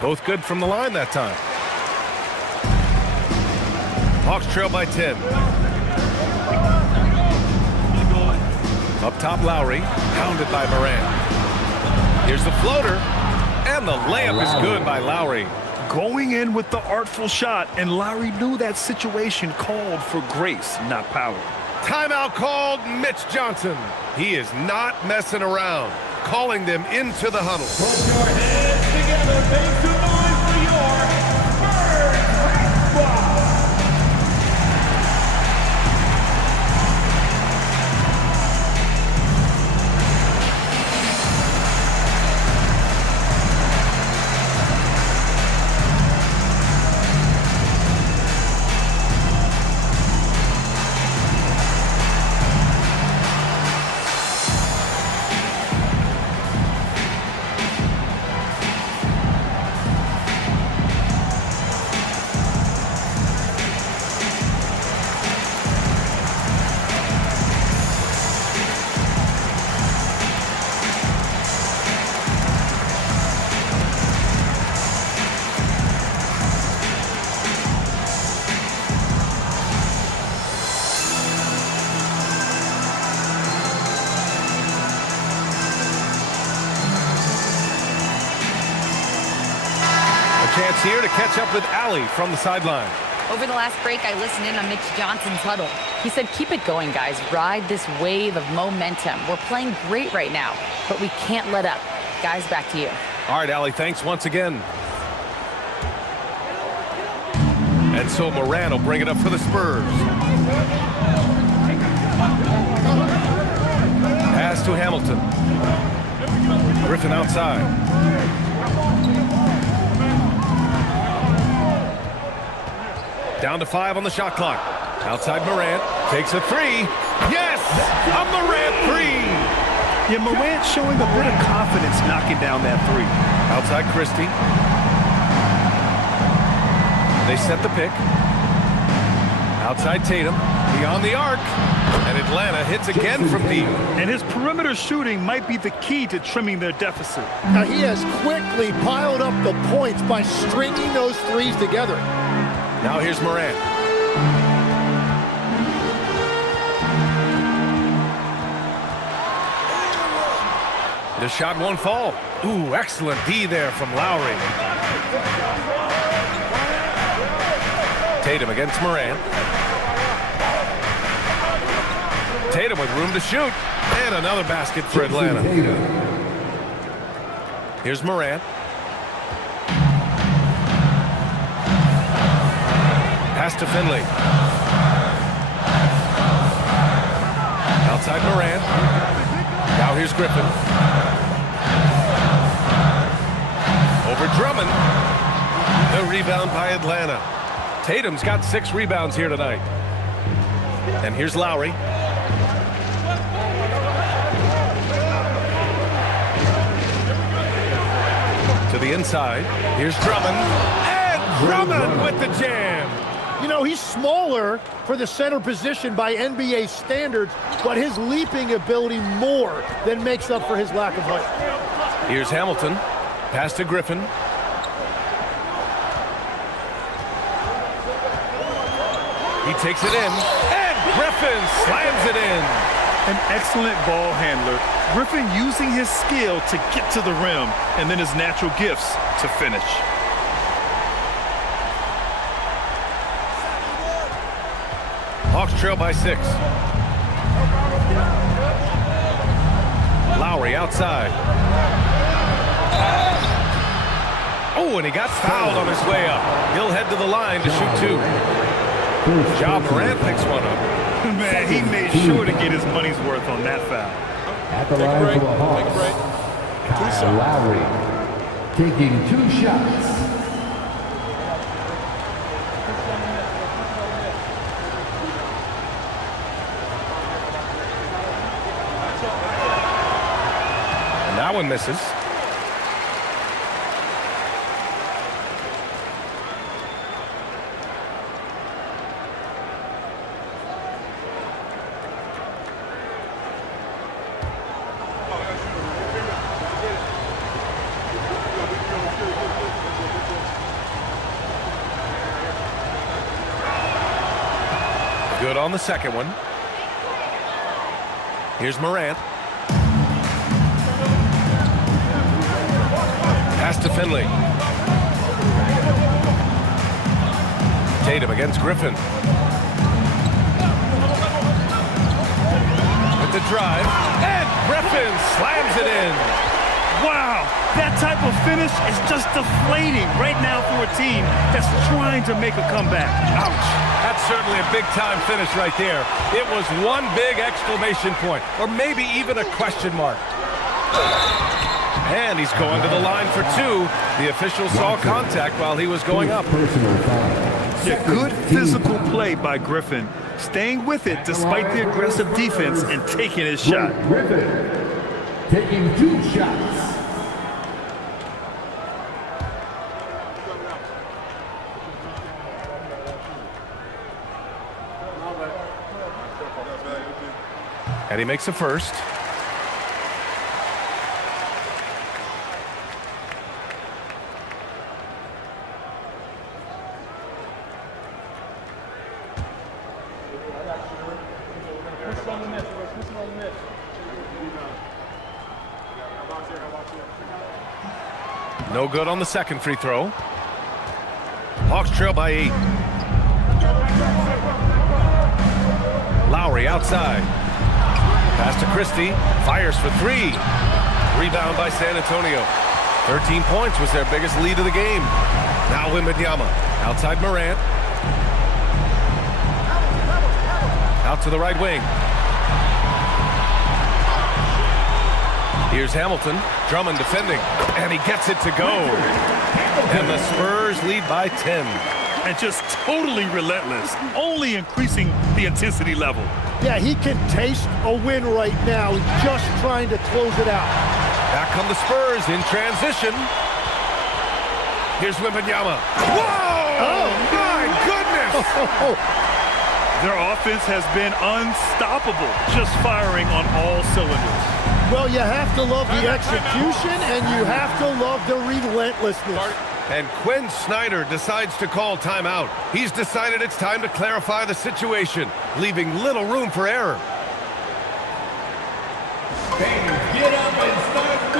Both good from the line that time. Hawks trail by 10. Up top, Lowry, pounded by Morant. Here's the floater, and the layup is good by Lowry. Going in with the artful shot, and Lowry knew that situation called for grace, not power. Timeout called Mitch Johnson. He is not messing around, calling them into the huddle. Put your hands together, make some noise for your Spurs basketball. Chance here to catch up with Allie from the sideline. Over the last break, I listened in on Mitch Johnson's huddle. He said, keep it going, guys. Ride this wave of momentum. We're playing great right now, but we can't let up. Guys, back to you. All right, Allie, thanks once again. And so Morant will bring it up for the Spurs. Pass to Hamilton. Griffin outside. Down to 5 on the shot clock. Outside Morant. Takes a 3. Yes! A Morant 3! Yeah, Morant showing a bit of confidence knocking down that 3. Outside Christie. They set the pick. Outside Tatum. Beyond the arc. And Atlanta hits again from deep. And his perimeter shooting might be the key to trimming their deficit. Now, he has quickly piled up the points by stringing those threes together. Now here's Morant. The shot won't fall. Ooh, excellent D there from Lowry. Tatum against Morant. Tatum with room to shoot. And another basket for Atlanta. Here's Morant. Pass to Finley. Outside Morant. Now here's Griffin. Over Drummond. The rebound by Atlanta. Tatum's got 6 rebounds here tonight. And here's Lowry. To the inside. Here's Drummond. And Drummond with the jam. You know, he's smaller for the center position by NBA standards, but his leaping ability more than makes up for his lack of height. Here's Hamilton. Pass to Griffin. He takes it in. And Griffin slams it in. An excellent ball handler. Griffin using his skill to get to the rim and then his natural gifts to finish. Hawks trail by 6. Lowry outside. Oh, and he got fouled on his way up. He'll head to the line to shoot 2. Ja Morant picks one up. Man, he made sure to get his money's worth on that foul. At the line for the Hawks, Kyle Lowry taking 2 shots. And that one misses. Good on the second one. Here's Morant. Pass to Finley. Tatum against Griffin. With the drive. And Griffin slams it in. Wow, that type of finish is just deflating right now for a team that's trying to make a comeback. Ouch. That's certainly a big-time finish right there. It was one big exclamation point, or maybe even a question mark. And he's going to the line for 2. The official saw contact while he was going up. Yeah, good physical play by Griffin, staying with it despite the aggressive defense and taking his shot. Griffin taking 2 shots. And he makes a first. No good on the second free throw. Hawks trail by 8. Lowry outside. Pass to Christie. Fires for 3. Rebound by San Antonio. 13 points was their biggest lead of the game. Now Wembanyama. Outside Morant. Out to the right wing. Here's Hamilton. Drummond defending. And he gets it to go. And the Spurs lead by 10. And just totally relentless, only increasing the intensity level. Yeah, he can taste a win right now, just trying to close it out. Back come the Spurs in transition. Here's Wembanyama. Whoa! Oh, my goodness! Their offense has been unstoppable, just firing on all cylinders. Well, you have to love the execution, and you have to love the relentlessness. And Quinn Snyder decides to call timeout. He's decided it's time to clarify the situation, leaving little room for error. Fans, get up and start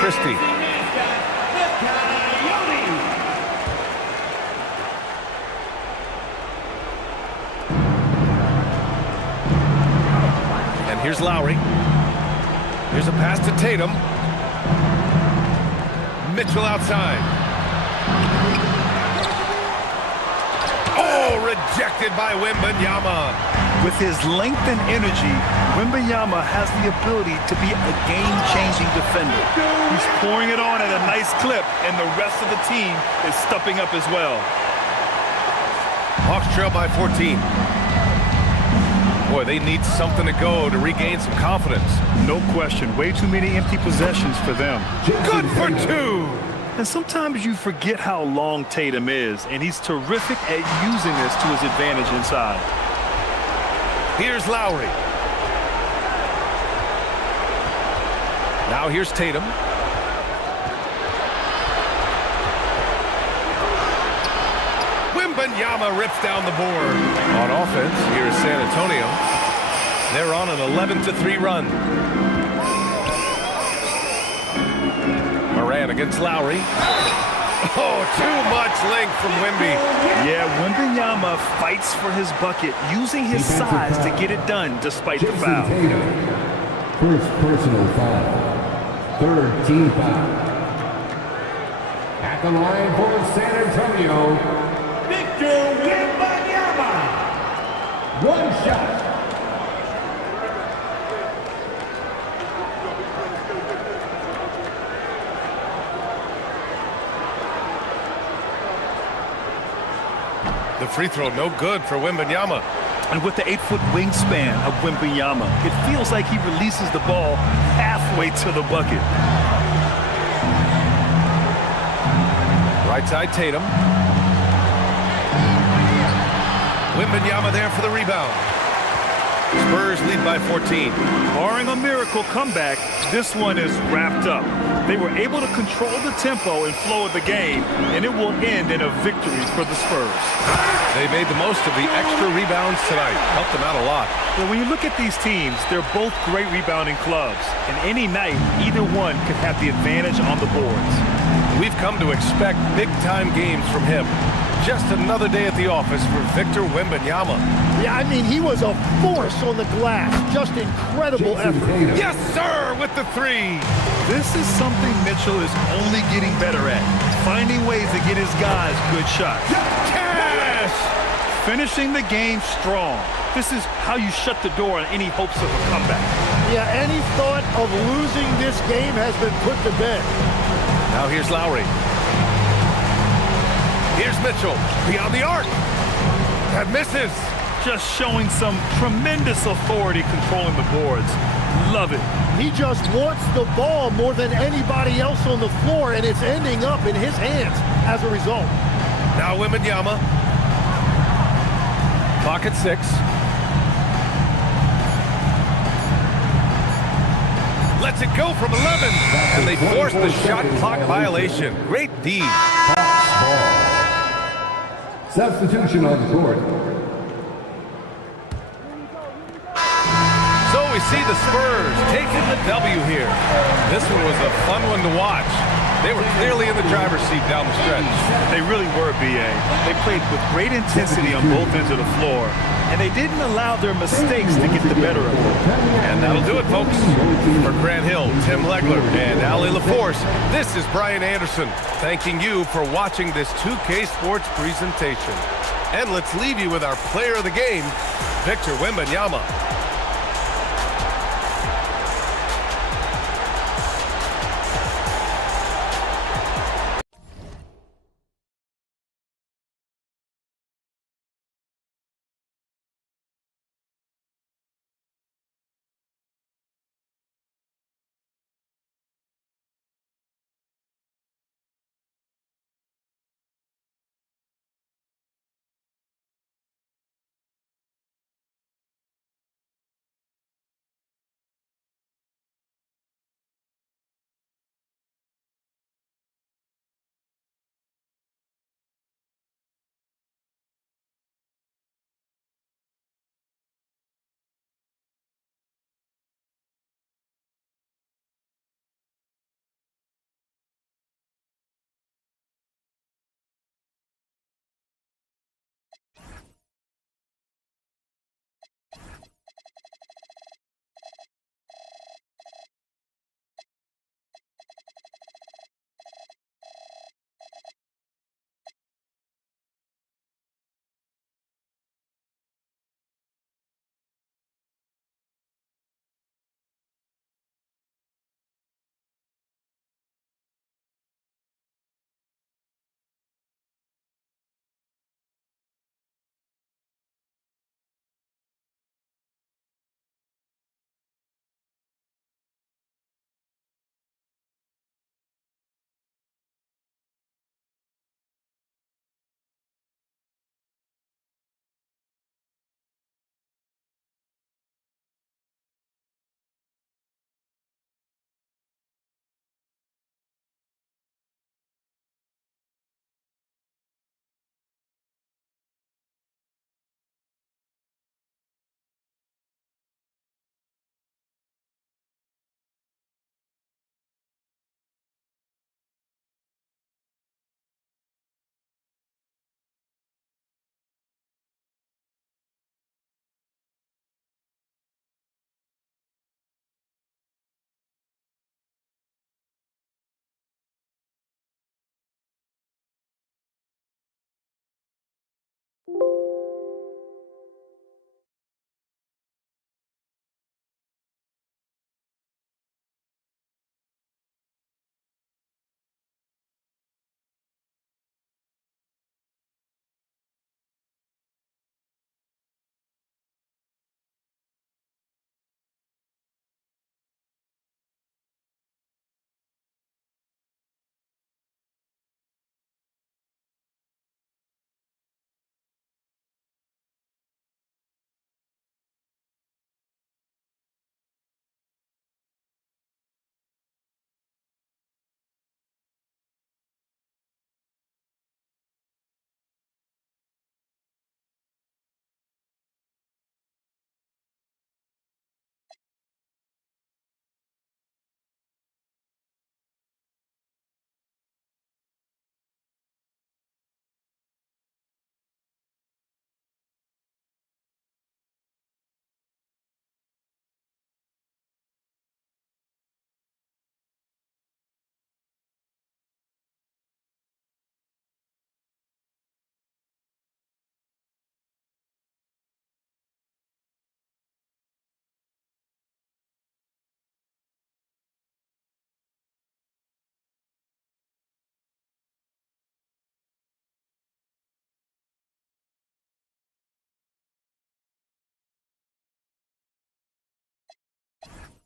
Christie. And here's Lowry. Here's a pass to Tatum. Mitchell outside. Oh, rejected by Wembanyama. With his length and energy, Wembanyama has the ability to be a game-changing defender. He's pouring it on at a nice clip, and the rest of the team is stepping up as well. Hawks trail by 14. Boy, they need something to go to regain some confidence. No question. Way too many empty possessions for them. Good for two. And sometimes you forget how long Tatum is, and he's terrific at using this to his advantage inside. Here's Lowry. Now here's Tatum. Wembanyama rips down the board. On offense, here's San Antonio. They're on an 11-3 run. Moran against Lowry. Oh, too much length from Wemby. Yeah, Wembanyama fights for his bucket, using his size to get it done despite the foul. First personal foul. Third team foul. At the line for San Antonio, Victor Wembanyama. One shot. The free throw no good for Wembanyama. And with the 8-foot wingspan of Wembanyama, it feels like he releases the ball halfway to the bucket. Right side Tatum. Wembanyama there for the rebound. Spurs lead by 14. Barring a miracle comeback, this one is wrapped up. They were able to control the tempo and flow of the game, and it will end in a victory for the Spurs. They made the most of the extra rebounds tonight. Helped them out a lot. But when you look at these teams, they're both great rebounding clubs, and any night, either one could have the advantage on the boards. We've come to expect big-time games from him. Just another day at the office for Victor Wembanyama. Yeah, I mean, he was a force on the glass. Just incredible effort. Yes, sir, with the three. This is something Mitchell is only getting better at, finding ways to get his guys good shots. Cash! Finishing the game strong. This is how you shut the door on any hopes of a comeback. Yeah, any thought of losing this game has been put to bed. Now here's Lowry. Here's Mitchell, beyond the arc. That misses. Just showing some tremendous authority controlling the boards. Love it. He just wants the ball more than anybody else on the floor, and it's ending up in his hands as a result. Now Wembanyama. Clock at 6. Lets it go from 11. And they force the shot clock violation. Great D. Substitution on the court. So we see the Spurs taking the W here. This one was a fun one to watch. They were clearly in the driver's seat down the stretch. They really were, B.A. They played with great intensity on both ends of the floor, and they didn't allow their mistakes to get the better of them. And that'll do it, folks. For Grant Hill, Tim Legler, and Ali LaForce, this is Brian Anderson, thanking you for watching this 2K Sports presentation. And let's leave you with our player of the game, Victor Wembanyama.